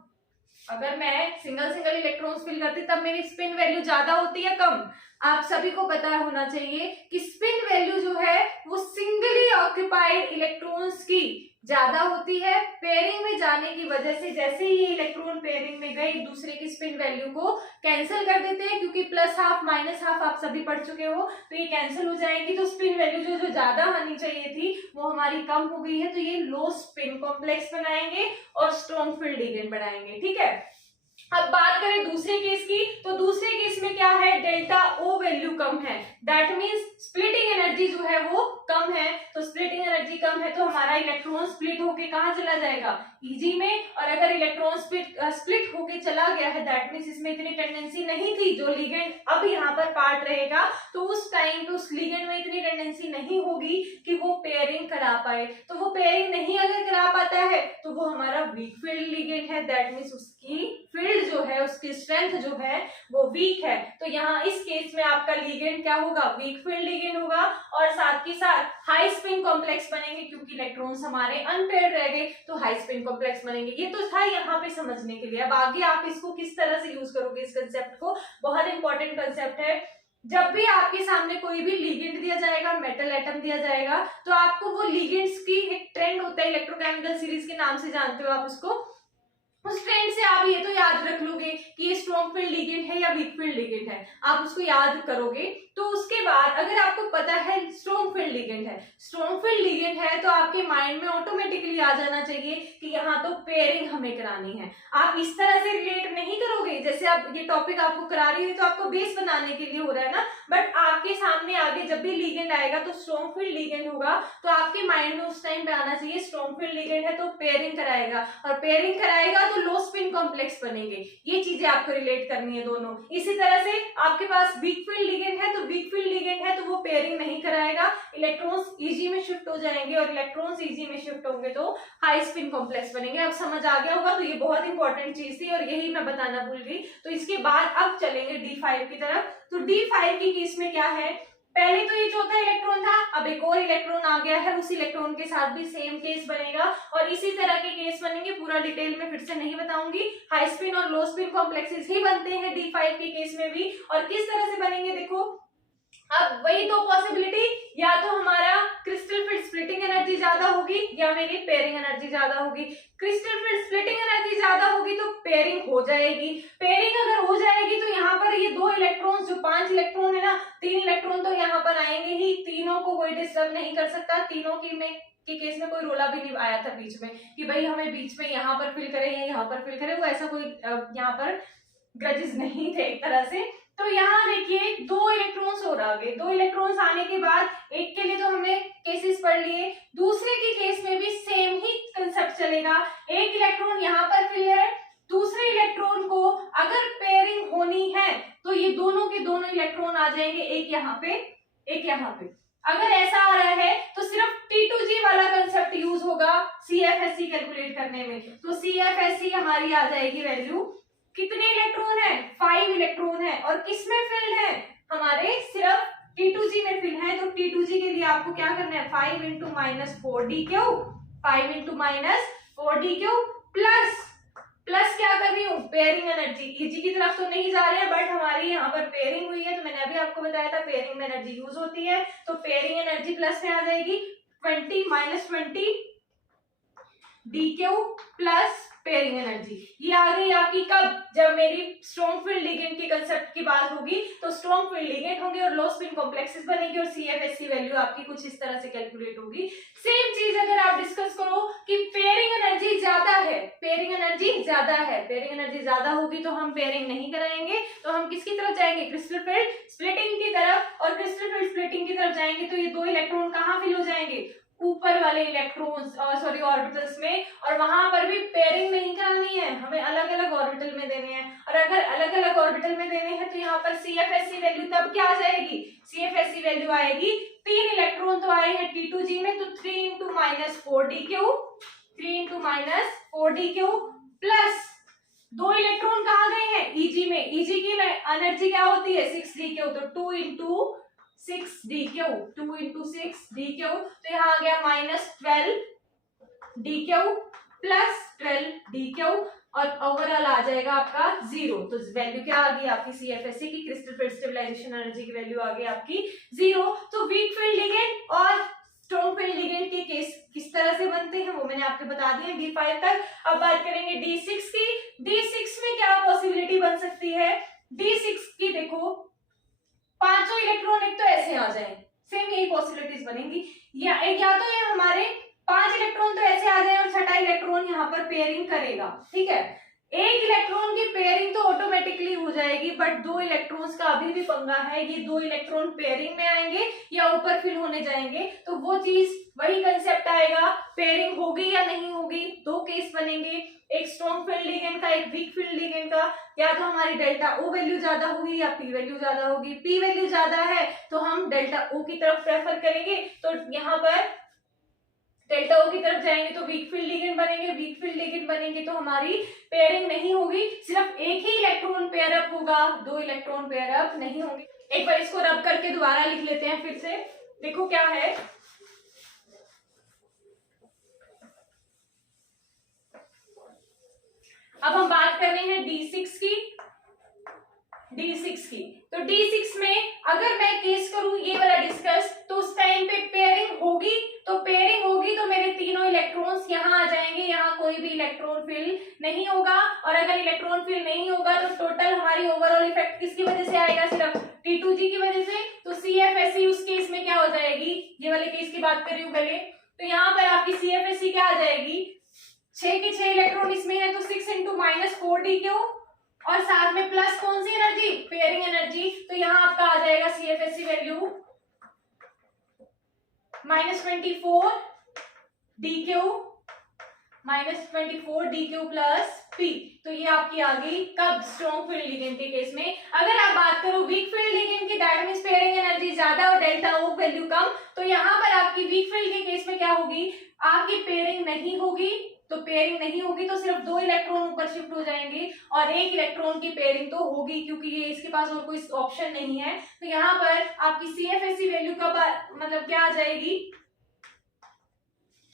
अगर मैं सिंगल इलेक्ट्रॉन्स फिल करती तब मेरी स्पिन वैल्यू ज्यादा होती या कम। आप सभी को पता होना चाहिए कि स्पिन वैल्यू जो है वो सिंगली ऑक्यूपाइड इलेक्ट्रॉन्स की ज्यादा होती है। पेयरिंग में जाने की वजह से जैसे ही ये इलेक्ट्रॉन पेयरिंग में गए दूसरे की स्पिन वैल्यू को कैंसिल कर देते हैं, क्योंकि प्लस हाफ माइनस हाफ आप सभी पढ़ चुके हो, तो ये कैंसिल हो जाएंगी। तो स्पिन वैल्यू जो ज्यादा होनी चाहिए थी वो हमारी कम हो गई है, तो ये लो स्पिन कॉम्प्लेक्स बनाएंगे और स्ट्रॉन्ग फील्ड लिगेंड बनाएंगे। ठीक है, अब बात करें दूसरे केस की, तो दूसरे केस में क्या है, डेल्टा O वैल्यू कम है, दैट मींस स्प्लिटिंग एनर्जी जो है वो कम है। तो स्प्लिटिंग एनर्जी कम है तो हमारा इलेक्ट्रॉन स्प्लिट होके कहां चला जाएगा, Eg में, और अगर इलेक्ट्रॉन स्प्लिट होके चला गया है दैट मींस इसमें इतनी टेंडेंसी नहीं थी, जो लिगेंड अब यहाँ पर पार्ट रहेगा तो उस टाइम पे उस लिगेंड में इतनी टेंडेंसी नहीं होगी कि वो पेयरिंग करा पाए। तो वो पेयरिंग नहीं अगर करा पाता है तो वो हमारा वीक फील्ड लिगेंड है, दैट मींस उसकी फील्ड जो है, उसकी स्ट्रेंथ जो है वो वीक है। तो यहाँ इस केस में आपका लिगेंड क्या होगा, वीक फील्ड लिगेंड होगा, और साथ ही साथ हाई स्पिन कॉम्प्लेक्स बनेंगे, क्योंकि इलेक्ट्रॉन्स हमारे अनपेयर्ड रह गए तो हाई स्पिन कॉम्प्लेक्स बनेंगे। ये तो था यहाँ पे समझने के लिए। अब आगे आप इसको किस तरह से यूज करोगे इस कंसेप्ट को, बहुत इंपॉर्टेंट कंसेप्ट है। जब भी आपके सामने कोई भी लिगेंड दिया जाएगा, मेटल एटम दिया जाएगा, तो आपको वो लिगेंड्स की एक ट्रेंड होता है, इलेक्ट्रोकेमिकल सीरीज के नाम से जानते हो आप उसको, उस ट्रेंड से आप ये तो याद रख लोगे कि ये स्ट्रॉन्ग फील्ड लिगेंड है या वीक फील्ड लिगेंड है, आप उसको याद करोगे। तो उसके बाद अगर आपको पता है स्ट्रॉन्ग फील्ड लिगेंड है, स्ट्रॉन्ग फील्ड लिगेंड है, तो आपके माइंड में ऑटोमेटिकली आ जाना चाहिए कि यहाँ तो पेयरिंग हमें करानी है। आप इस तरह से रिलेट नहीं करोगे, जैसे आप ये टॉपिक आपको करा रही है तो आपको बेस बनाने के लिए हो रहा है ना, बट आपके सामने आगे जब भी लिगेंड आएगा तो स्ट्रॉन्ग फील्ड लिगेंड होगा, तो आपके माइंड में उस टाइम पे आना चाहिए स्ट्रॉन्ग फील्ड लिगेंड है तो पेयरिंग कराएगा, और पेयरिंग कराएगा तो लो स्पिन कॉम्प्लेक्स बनेंगे। ये चीजें आपको रिलेट करनी है दोनों। इसी तरह से आपके पास वीक फील्ड लिगेंड है, तो वीक फील्ड लिगेंड है तो वो पेयरिंग नहीं कराएगा, इलेक्ट्रॉन्स ईजी में शिफ्ट हो जाएंगे, और इलेक्ट्रॉन्स ईजी में शिफ्ट होंगे तो हाई स्पिन कॉम्प्लेक्स बनेंगे। अब समझ आ गया होगा, तो ये बहुत इंपॉर्टेंट चीज थी और यही मैं बताना भूल गई। तो इसके बाद अब चलेंगे D5 की तरफ। तो D5 की केस में क्या है, पहले तो ये चौथा इलेक्ट्रॉन था, अब एक और इलेक्ट्रॉन आ गया है, उस इलेक्ट्रॉन के साथ भी सेम केस बनेगा, और इसी तरह के केस बनेंगे, पूरा डिटेल में फिर से नहीं बताऊंगी। हाई स्पिन और लो स्पिन कॉम्प्लेक्सेस ही बनते हैं D5 के केस में भी, और किस तरह से बनेंगे देखो। अब वही दो पॉसिबिलिटी, या तो हमारा क्रिस्टल फील्ड स्प्लिटिंग एनर्जी ज्यादा होगी या मेरी पेयरिंग एनर्जी ज्यादा होगी। क्रिस्टल फील्ड स्प्लिटिंग एनर्जी ज्यादा होगी तो पेयरिंग हो जाएगी। पेयरिंग अगर हो जाएगी तो यहाँ पर ये दो इलेक्ट्रॉन, जो 5 इलेक्ट्रॉन है ना, 3 इलेक्ट्रॉन तो यहाँ पर आएंगे ही, तीनों को कोई डिस्टर्ब नहीं कर सकता। तीनों की में के केस में कोई रोला भी नहीं आया था बीच में कि भाई हमें बीच में यहाँ पर फिल करें या यहाँ पर फिल करें, वो ऐसा कोई यहाँ पर ग्रजेस नहीं थे एक तरह से। तो यहाँ देखिए दो इलेक्ट्रॉन्स और आ गए, दो इलेक्ट्रॉन्स आने के बाद एक के लिए तो हमने केसेस पढ़ लिए, दूसरे के केस में भी सेम ही कंसेप्ट चलेगा। एक इलेक्ट्रॉन यहाँ पर फिल है, दूसरे इलेक्ट्रॉन को अगर पेयरिंग होनी है तो ये दोनों के दोनों इलेक्ट्रॉन आ जाएंगे, एक यहाँ पे एक यहाँ पे। अगर ऐसा आ रहा है तो सिर्फ T2G वाला कंसेप्ट यूज होगा CFSE कैलकुलेट करने में। तो CFSE हमारी आ जाएगी वैल्यू, कितने इलेक्ट्रॉन है, 5 इलेक्ट्रॉन है, और किसमें फिल्ड है, हमारे सिर्फ T2G में फिल है। तो T2G के लिए आपको क्या करना है, 5 into minus 4D Q, 5 into minus 4D Q plus क्या कर रही हूँ, पेयरिंग एनर्जी। ईजी की तरफ तो नहीं जा रहे हैं, बट हमारी यहाँ पर पेयरिंग हुई है, तो मैंने अभी आपको बताया था पेयरिंग में एनर्जी यूज होती है, तो पेयरिंग एनर्जी प्लस में आ जाएगी 20 minus 20 DQ plus pairing energy. ये आ गई आपकी कब, जब मेरी स्ट्रॉन्ग फील्ड लिगेंड के कंसेप्ट की बात होगी, तो स्ट्रॉन्ग फील्ड लिगेंड होंगे और लो स्पिन कॉम्प्लेक्सेस बनेंगे, और CFSE वैल्यू आपकी कुछ इस तरह से कैलकुलेट होगी। सेम चीज अगर आप डिस्कस करो कि पेयरिंग एनर्जी ज्यादा है, पेयरिंग एनर्जी ज्यादा है, पेयरिंग एनर्जी ज्यादा होगी तो हम पेयरिंग नहीं कराएंगे, तो हम किसकी तरफ जाएंगे, क्रिस्टल फील्ड स्प्लिटिंग की तरफ। और क्रिस्टल फील्ड स्प्लिटिंग की तरफ जाएंगे तो ये दो इलेक्ट्रॉन कहाँ फिल हो जाएंगे, ऊपर वाले इलेक्ट्रॉन्स सॉरी ऑर्बिटल्स में, और वहां पर भी पेयरिंग नहीं करानी है, हमें अलग अलग ऑर्बिटल में देने हैं। और अगर अलग अलग ऑर्बिटल में देने हैं तो यहाँ पर CFSE वैल्यू तब क्या आ जाएगी, CFSE वैल्यू आएगी, 3 इलेक्ट्रॉन तो आए हैं T2G में, तो 3 into minus 4DQ, 3 into minus 4DQ plus 2 electron कहाँ गए हैं, EG में। EG की एनर्जी क्या होती है 6DQ, तो 2 इंटू 6DQ, 2 इंटू 6DQ, तो यहाँ आ गया माइनस 12DQ प्लस 12DQ, और ओवरऑल आ जाएगा आपका 0। तो वैल्यू क्या आ गई आपकी CFSE की, क्रिस्टल फील्ड स्टेबलाइजेशन एनर्जी की वैल्यू आ गई आपकी 0। तो वीक फील्ड लिगेंड और स्ट्रॉन्ग फील्ड लिगेंड के केस किस तरह से बनते हैं वो मैंने आपको बता दिया D5 तक। अब बात करेंगे D6 की। D6 में क्या पॉसिबिलिटी बन सकती है, D6 की देखो, पांचों इलेक्ट्रॉन एक तो ऐसे आ जाए, सेम यही पॉसिबिलिटीज बनेंगी, या तो ये हमारे 5 इलेक्ट्रॉन तो ऐसे आ जाए और छठा इलेक्ट्रॉन यहाँ पर पेयरिंग करेगा, ठीक है। एक इलेक्ट्रॉन की पेयरिंग तो ऑटोमेटिकली हो जाएगी, बट 2 इलेक्ट्रॉन्स का अभी भी पंगा है, ये 2 इलेक्ट्रॉन पेयरिंग में आएंगे या ऊपर फिल होने जाएंगे, तो वो चीज वही कंसेप्ट आएगा, पेयरिंग होगी या नहीं होगी। दो केस बनेंगे, एक स्ट्रॉन्ग फील्ड लिगेंड का, एक वीक फील्ड लिगेंड का, या तो हमारी डेल्टा O वैल्यू ज्यादा होगी या P वैल्यू ज्यादा होगी। P वैल्यू ज्यादा है तो हम डेल्टा O की तरफ प्रेफर करेंगे, तो यहाँ पर डेल्टा O की तरफ जाएंगे तो वीक फील्ड लिगेंड बनेंगे, वीक फील्ड लिगेंड बनेंगे तो हमारी पेयरिंग नहीं होगी, सिर्फ एक ही इलेक्ट्रॉन पेयर अप होगा, 2 इलेक्ट्रॉन पेयर अप नहीं होंगे। एक बार इसको रब करके दोबारा लिख लेते हैं फिर से, देखो क्या है। अब हम बात कर रहे हैं D6 की, D6 की, तो D6 में अगर मैं केस करूं ये वाला डिस्कस, तो उस टाइम पे पेयरिंग होगी, तो मेरे तीनों इलेक्ट्रॉन्स यहाँ आ जाएंगे, यहाँ कोई भी इलेक्ट्रॉन फिल नहीं होगा। और अगर इलेक्ट्रॉन फिल नहीं होगा तो टोटल हमारी ओवरऑल इफेक्ट किसकी वजह से आएगा, सिर्फ T2G की वजह से। तो CFSE उस केस में क्या हो जाएगी, ये वाले केस की बात कर रही हूँ पहले, तो यहाँ पर आपकी CFSE क्या आ जाएगी, 6 के 6 इलेक्ट्रॉन इसमें है तो 6 इंटू माइनस 4d3 और साथ में प्लस कौन सी एनर्जी, पेयरिंग एनर्जी। तो यहाँ आपका आ जाएगा CFSE वैल्यू -24 प्लस P। तो ये आपकी आ गई कब, स्ट्रॉन्ग फील्ड लिगेंड के केस में। अगर आप बात करो वीक फील्ड लिगेंड की, दैट मींस पेयरिंग एनर्जी ज्यादा और डेल्टा O वैल्यू कम, तो यहाँ पर आपकी वीक फील्ड के केस में क्या होगी, आपकी पेयरिंग नहीं होगी। तो पेयरिंग नहीं होगी तो सिर्फ 2 इलेक्ट्रॉन ऊपर शिफ्ट हो जाएंगे और 1 इलेक्ट्रॉन की पेयरिंग तो होगी, क्योंकि ये इसके पास और कोई ऑप्शन नहीं है। तो यहाँ पर आपकी CFSE वैल्यू कब मतलब क्या आ जाएगी,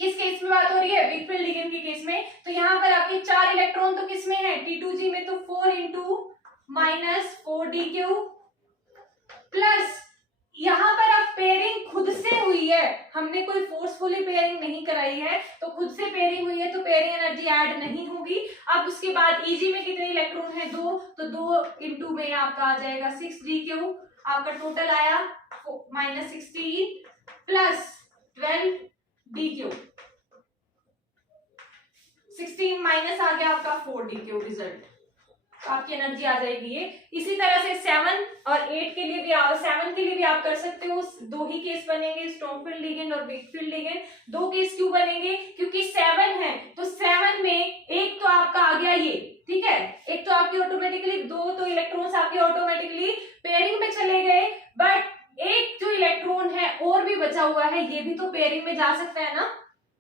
किस केस में बात हो रही है, वीक फील्ड लिगेंड के केस में। तो यहाँ पर आपके 4 इलेक्ट्रॉन तो किस में है, T2G में, तो 4 इंटू माइनस 4d3 प्लस यहाँ पर अब पेयरिंग खुद से हुई है, हमने कोई फोर्सफुली पेयरिंग नहीं कराई है, तो खुद से पेयरिंग हुई है तो पेयरिंग एनर्जी ऐड नहीं होगी। अब उसके बाद EG में कितने इलेक्ट्रॉन है, 2, तो 2 इंटू में आपका आ जाएगा 6d3, आपका टोटल आया -16 प्लस 12d3, 16 माइनस आ गया आपका 4d3 रिजल्ट, तो आपकी एनर्जी आ जाएगी ये। इसी तरह से 7 और 8 के लिए भी 7 के लिए भी आप कर सकते हो, 2 ही केस बनेंगे, स्ट्रॉन्ग फील्ड लिगेंड और वीक फील्ड लिगेंड। 2 केस क्यों बनेंगे, क्योंकि 7 है तो 7 में एक तो आपका आ गया ये, ठीक है, एक तो आपकी ऑटोमेटिकली 2 तो इलेक्ट्रॉन्स आपके ऑटोमेटिकली पेयरिंग में चले गए, बट एक जो इलेक्ट्रॉन है और भी बचा हुआ है, ये भी तो पेयरिंग में जा सकता है ना,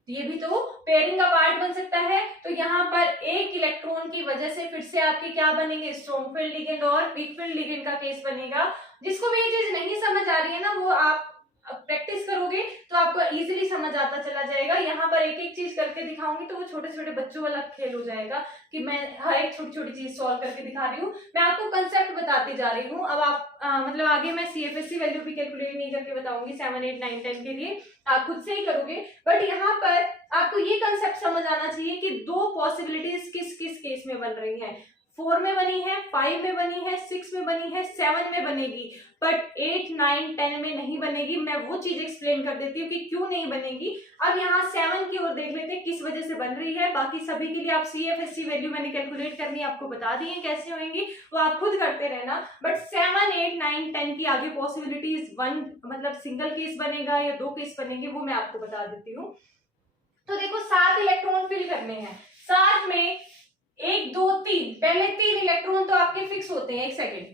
ये भी तो पेयरिंग का पार्ट बन सकता है। तो यहाँ पर एक इलेक्ट्रॉन की वजह से फिर से आपके क्या बनेंगे, स्ट्रॉन्ग फील्ड लिगेंड और वीक फील्ड लिगेंड का केस बनेगा। जिसको भी ये चीज नहीं समझ आ रही है ना, वो आप प्रैक्टिस करोगे तो आपको इजीली समझ आता चला जाएगा। यहाँ पर एक एक चीज करके दिखाऊंगी तो वो छोटे छोटे बच्चों वाला खेल हो जाएगा कि मैं हर एक छोटी छोटी चीज सॉल्व करके दिखा रही हूँ, मैं आपको कंसेप्ट बताती जा रही हूँ। अब आप मतलब आगे मैं CFSE वैल्यू भी कैलकुलेट नहीं करके बताऊंगी 7, 8, 9, 10 के लिए, आप खुद से ही करोगे। बट यहाँ पर आपको ये कंसेप्ट समझ आना चाहिए कि 2 पॉसिबिलिटीज किस किस केस में बन रही हैं, 4 में बनी है, 5 में बनी है, 6 में बनी है, 7 में बनेगी, बट 8, 9, 10 में नहीं बनेगी। मैं वो चीज एक्सप्लेन कर देती हूँ कि क्यों नहीं बनेगी। अब यहाँ 7 की ओर देख लेते हैं किस वजह से बन रही है। बाकी सभी के लिए आप CFSE वैल्यू मैंने कैलकुलेट करनी आपको बता दी है कैसे होंगी, वो आप खुद करते रहना। बट 7, 8, 9, 10 की आगे पॉसिबिलिटीज 1 मतलब सिंगल केस बनेगा या 2 केस बनेंगे, वो मैं आपको बता देती हूँ। तो देखो 7 इलेक्ट्रॉन फिल करने हैं, 7 में 1, 2, 3, पहले 3 इलेक्ट्रॉन तो आपके फिक्स होते हैं। 1 सेकेंड,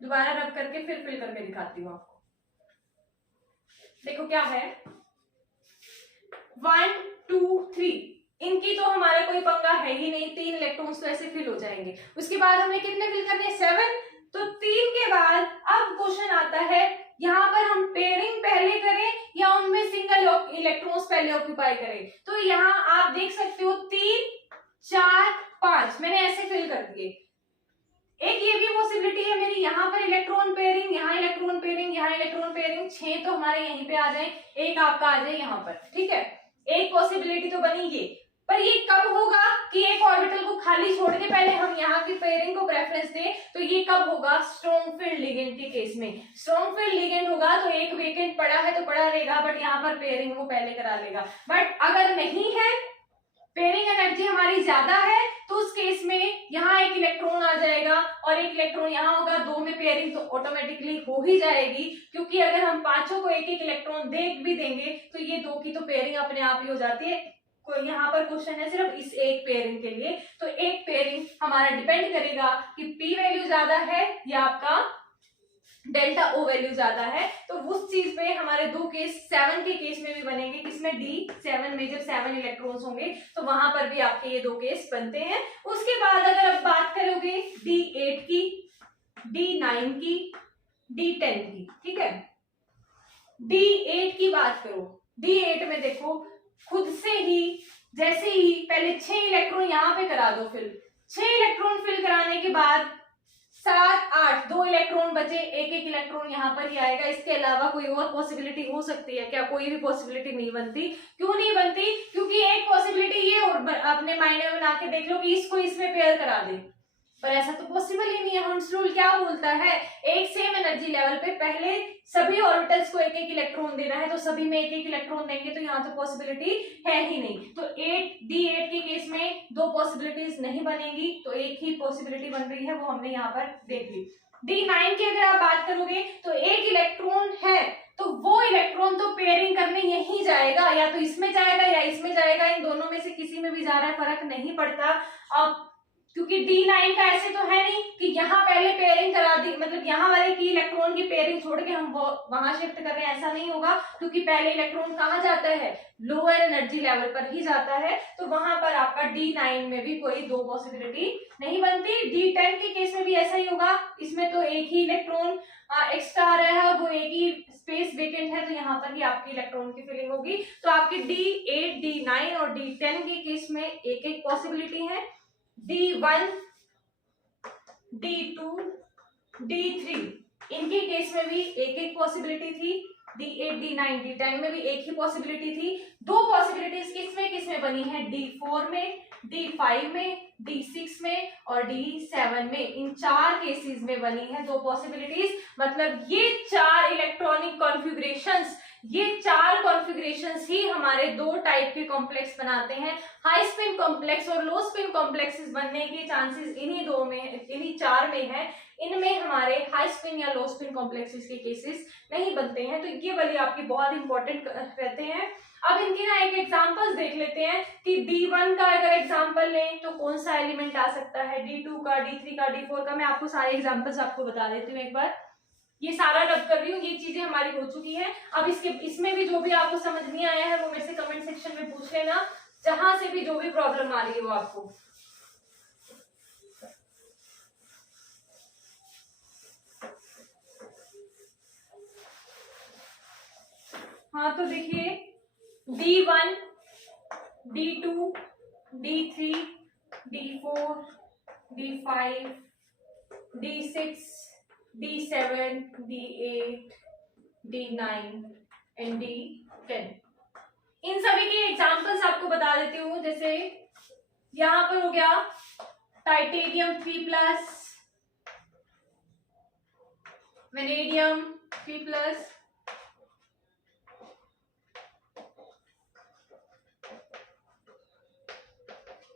दोबारा रब करके फिर फिल करके दिखाती हूँ आपको। देखो क्या है, 1, 2, 3, इनकी तो हमारा कोई पंगा है ही नहीं, 3 इलेक्ट्रॉन्स तो ऐसे फिल हो जाएंगे। उसके बाद हमने कितने फिल करने हैं, 7, तो 3 के बाद अब क्वेश्चन आता है यहाँ पर हम पेयरिंग पहले करें या उनमें सिंगल इलेक्ट्रॉन्स पहले ऑक्यूपाई करें। तो यहाँ आप देख सकते हो 3, 4, 5 मैंने ऐसे फिल कर दिए। एक ये भी पॉसिबिलिटी है मेरी, यहाँ पर इलेक्ट्रॉन पेयरिंग, यहाँ इलेक्ट्रॉन पेयरिंग, यहाँ इलेक्ट्रॉन पेयरिंग, 6 तो हमारे यहीं पे आ जाए, एक आपका आ जाए यहाँ पर, ठीक है, एक पॉसिबिलिटी तो बनी ये। पर ये कब होगा कि एक ऑर्बिटल को खाली छोड़ के पहले हम यहाँ की पेयरिंग को प्रेफरेंस दें, तो ये कब होगा, स्ट्रॉन्ग फील्ड लिगेंड के केस में। स्ट्रॉन्ग फील्ड लिगेंड होगा तो एक वेकेंट पड़ा है तो पड़ा रहेगा, बट यहाँ पर पेयरिंग वो पहले करा लेगा। बट अगर नहीं है, पेयरिंग एनर्जी हमारी ज्यादा है, तो उस केस में यहाँ एक इलेक्ट्रॉन आ जाएगा और एक इलेक्ट्रॉन यहाँ होगा, 2 में पेयरिंग तो ऑटोमेटिकली हो ही जाएगी, क्योंकि अगर हम पांचों को एक एक इलेक्ट्रॉन देख भी देंगे तो ये 2 की तो पेयरिंग अपने आप ही हो जाती है। कोई यहाँ पर क्वेश्चन है सिर्फ इस एक पेयरिंग के लिए, तो एक पेयरिंग हमारा डिपेंड करेगा कि P वैल्यू ज्यादा है या आपका डेल्टा O वैल्यू ज्यादा है। तो उस चीज पे हमारे 2 केस 7 के केस में भी बनेंगे, किसमें D7 में जब 7 इलेक्ट्रॉन्स होंगे तो वहां पर भी आपके ये 2 केस बनते हैं। उसके बाद अगर आप बात करोगे D8 की, D9 की, D10 की, ठीक है, D8 की बात करो, D8 में देखो खुद से ही जैसे ही पहले 6 इलेक्ट्रॉन यहाँ पे करा दो फिल, 6 इलेक्ट्रॉन फिल कराने के बाद 7 8 2 इलेक्ट्रॉन बचे, एक एक इलेक्ट्रॉन यहाँ पर ही आएगा। इसके अलावा कोई और पॉसिबिलिटी हो सकती है क्या? कोई भी पॉसिबिलिटी नहीं बनती। क्यों नहीं बनती? क्योंकि एक पॉसिबिलिटी ये और अपने माइंड में बना के देख लो कि इसको इसमें पेयर करा दे, पर ऐसा तो पॉसिबल ही नहीं है। हंस रूल क्या बोलता है? एक सेम एनर्जी लेवल पे पहले सभी ऑर्बिटल्स को एक एक इलेक्ट्रॉन देना है, तो सभी में एक एक इलेक्ट्रॉन देंगे, तो यहाँ तो पॉसिबिलिटी है ही नहीं। तो 8 D8 के केस में दो पॉसिबिलिटीज नहीं बनेंगी, तो एक ही पॉसिबिलिटी बन रही है, वो हमने यहाँ पर देख ली। D9 की अगर आप बात करोगे तो एक इलेक्ट्रॉन है, तो वो इलेक्ट्रॉन तो पेयरिंग करने यही जाएगा, या तो इसमें जाएगा या इसमें जाएगा, इन दोनों में से किसी में भी जा रहा है, फर्क नहीं पड़ता। अब क्योंकि D9 का ऐसे तो है नहीं कि यहाँ पहले पेयरिंग करा दी, मतलब यहाँ वाले की इलेक्ट्रॉन की पेयरिंग छोड़ के हम वो वहां शिफ्ट कर रहे हैं, ऐसा नहीं होगा, क्योंकि पहले इलेक्ट्रॉन कहाँ जाता है? लोअर एनर्जी लेवल पर ही जाता है, तो वहां पर आपका D9 में भी कोई दो पॉसिबिलिटी नहीं बनती। D10 के केस में भी ऐसा ही होगा, इसमें तो एक ही इलेक्ट्रॉन एक्स्ट्रा आ रहा है, वो एक ही स्पेस वेकेंट है, तो यहाँ पर ही आपकी इलेक्ट्रॉन की फिलिंग होगी। तो आपकी D8 D9 और D10 के केस में एक एक पॉसिबिलिटी है। D1 D2 D3 इनके केस में भी एक एक पॉसिबिलिटी थी। D8 D9 D10 में भी एक ही पॉसिबिलिटी थी। दो पॉसिबिलिटीज किसमें बनी है? D4 में, D5 में, D6 में और D7 में, इन चार केसेस में बनी है दो पॉसिबिलिटीज। मतलब ये चार इलेक्ट्रॉनिक कॉन्फ़िगरेशंस, ये चार कॉन्फ़िगरेशंस ही हमारे दो टाइप के कॉम्प्लेक्स बनाते हैं। हाई स्पिन कॉम्प्लेक्स और लो स्पिन कॉम्प्लेक्सेस बनने के चांसेस इन्हीं दो में, इन्हीं चार में है। इनमें हमारे हाई स्पिन या लो स्पिन कॉम्प्लेक्सेस के केसेस नहीं बनते हैं, तो ये वाली आपकी बहुत इंपॉर्टेंट रहते हैं। अब इनकी ना एक एग्जांपल्स देख लेते हैं कि D1 का अगर एग्जांपल लें तो कौन सा एलिमेंट आ सकता है, D2 का, D3 का, D4 का। मैं आपको सारे एग्जांपल्स आपको बता देती हूँ एक बार, ये सारा रब कर रही हूँ, ये चीजें हमारी हो चुकी हैं। अब इसमें भी जो भी आपको समझ नहीं आया है वो मेरे से कमेंट सेक्शन में पूछ लेना, जहां से भी जो भी प्रॉब्लम आ रही है वो आपको। हाँ तो देखिए, D1 D2 D3 D4 D5 D6 D7 D8 D9 and D10। इन सभी के एग्जांपल्स आपको बता देती हूँ। जैसे यहां पर हो गया टाइटेनियम 3+, वेनेडियम 3+,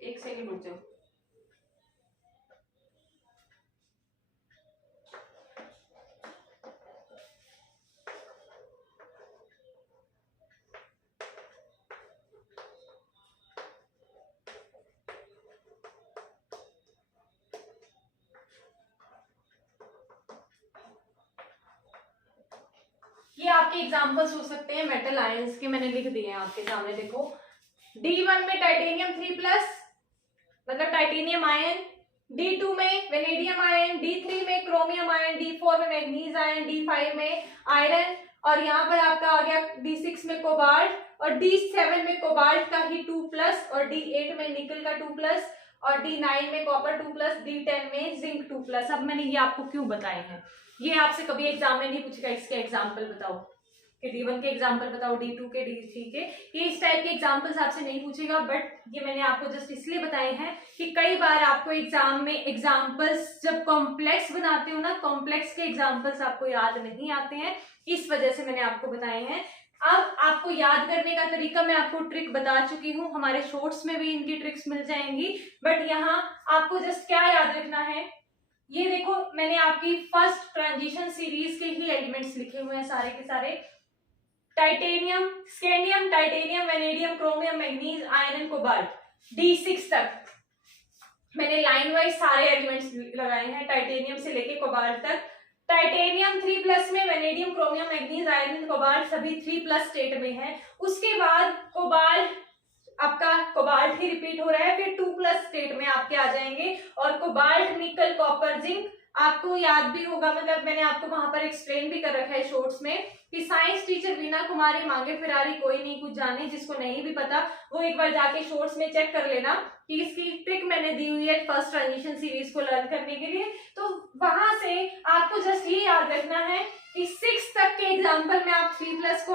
एक सेकंड रुक जाओ। ये आपके एग्जांपल्स हो सकते हैं मेटल आयंस के, मैंने लिख दिए हैं आपके सामने। देखो D1 में टाइटेनियम 3+, मतलब टाइटेनियम आयन, D2 में वेनेडियम आयन, D3 में क्रोमियम आयन, D4 में मैग्नीज आयन, D5 में आयरन, और यहाँ पर आपका आ गया D6 में कोबाल्ट, और D7 में कोबाल्ट का ही 2+, और D8 में निकल का 2+, और D9 में कॉपर 2+, D10 में जिंक 2+। अब मैंने ये आपको क्यों बताए हैं, ये आपसे कभी एग्जाम में नहीं पूछेगा इसके एग्जाम्पल बताओ, कि D1 के एग्जाम्पल बताओ, D2 के, D3 के, ये इस टाइप के एग्जाम्पल्स आपसे नहीं पूछेगा। बट ये मैंने आपको जस्ट इसलिए बताए हैं कि कई बार आपको एग्जाम में एग्जाम्पल्स जब कॉम्प्लेक्स बनाते हो ना, कॉम्प्लेक्स के एग्जाम्पल्स आपको याद नहीं आते हैं, इस वजह से मैंने आपको बताए हैं। अब आपको याद करने का तरीका मैं आपको ट्रिक बता चुकी हूँ, हमारे शॉर्ट्स में भी इनकी ट्रिक्स मिल जाएंगी। बट यहाँ आपको जस्ट क्या याद रखना है, ये देखो मैंने आपकी फर्स्ट ट्रांजिशन सीरीज के ही एलिमेंट्स लिखे हुए हैं सारे के सारे। Titanium, scandium, titanium, vanadium, chromium, manganese, iron, cobalt, D6 तक मैंने लाइन वाइज सारे एलिमेंट्स लगाए हैं, टाइटेनियम से लेके कोबाल्ट तक। टाइटेनियम 3+ में vanadium, chromium, manganese, iron, cobalt सभी 3+ स्टेट में है। उसके बाद कोबाल्ट, आपका कोबाल्ट ही रिपीट हो रहा है, फिर 2+ स्टेट में आपके आ जाएंगे, और कोबाल्ट, निकल, कॉपर, जिंक आपको याद भी होगा, मतलब मैंने आपको वहां पर एक्सप्लेन भी कर रखा है शॉर्ट्स में कि साइंस टीचर वीना कुमारी मांगे फिरारी कोई नहीं कुछ जाने। जिसको नहीं भी पता वो एक बार जाके शॉर्ट्स में चेक कर लेना कि इसकी ट्रिक मैंने दी हुई है फर्स्ट ट्रांजिशन सीरीज को लर्न करने के लिए। तो वहां से आपको जस्ट ये याद रखना है कि 6 तक के एग्जाम्पल में आप 3+ को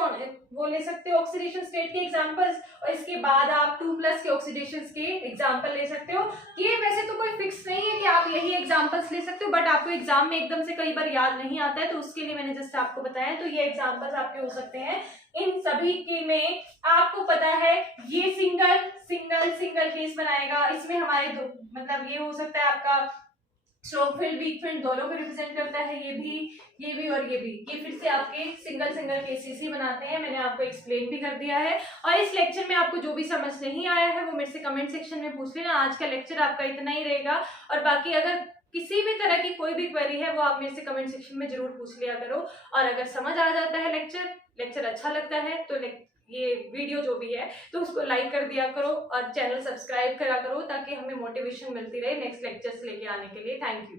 वो ले सकते हो ऑक्सीडेशन स्टेट के एग्जाम्पल्स, और इसके बाद आप 2+ के ऑक्सीडेशन के एग्जाम्पल ले सकते हो। ये वैसे तो कोई फिक्स नहीं है कि आप यही एग्जाम्पल्स ले सकते हो, बट आपको एग्जाम में एकदम से कई बार याद नहीं आता है, तो उसके लिए मैंने जस्ट आपको बताया। तो ये एग्जाम्पल्स आपके हो सकते हैं। इन सभी के में आपको पता है ये सिंगल सिंगल सिंगल केस बनाएगा। इसमें हमारे दो मतलब ये हो सकता है आपका स्ट्रॉन्ग फील्ड वीक फील्ड दोनों को रिप्रेजेंट करता है, ये भी और ये भी। ये फिर से आपके सिंगल सिंगल केसेस ही बनाते हैं। मैंने आपको एक्सप्लेन भी कर दिया है। और इस लेक्चर में आपको जो भी समझ नहीं आया है वो मेरे से कमेंट सेक्शन में पूछ लेना। आज का लेक्चर आपका इतना ही रहेगा, और बाकी अगर किसी भी तरह की कोई भी क्वेरी है वो आप मेरे से कमेंट सेक्शन में जरूर पूछ लिया करो। और अगर समझ आ जाता है लेक्चर अच्छा लगता है तो ये वीडियो जो भी है तो उसको लाइक कर दिया करो और चैनल सब्सक्राइब करा करो, ताकि हमें मोटिवेशन मिलती रहे नेक्स्ट लेक्चर्स लेके आने के लिए। Thank you.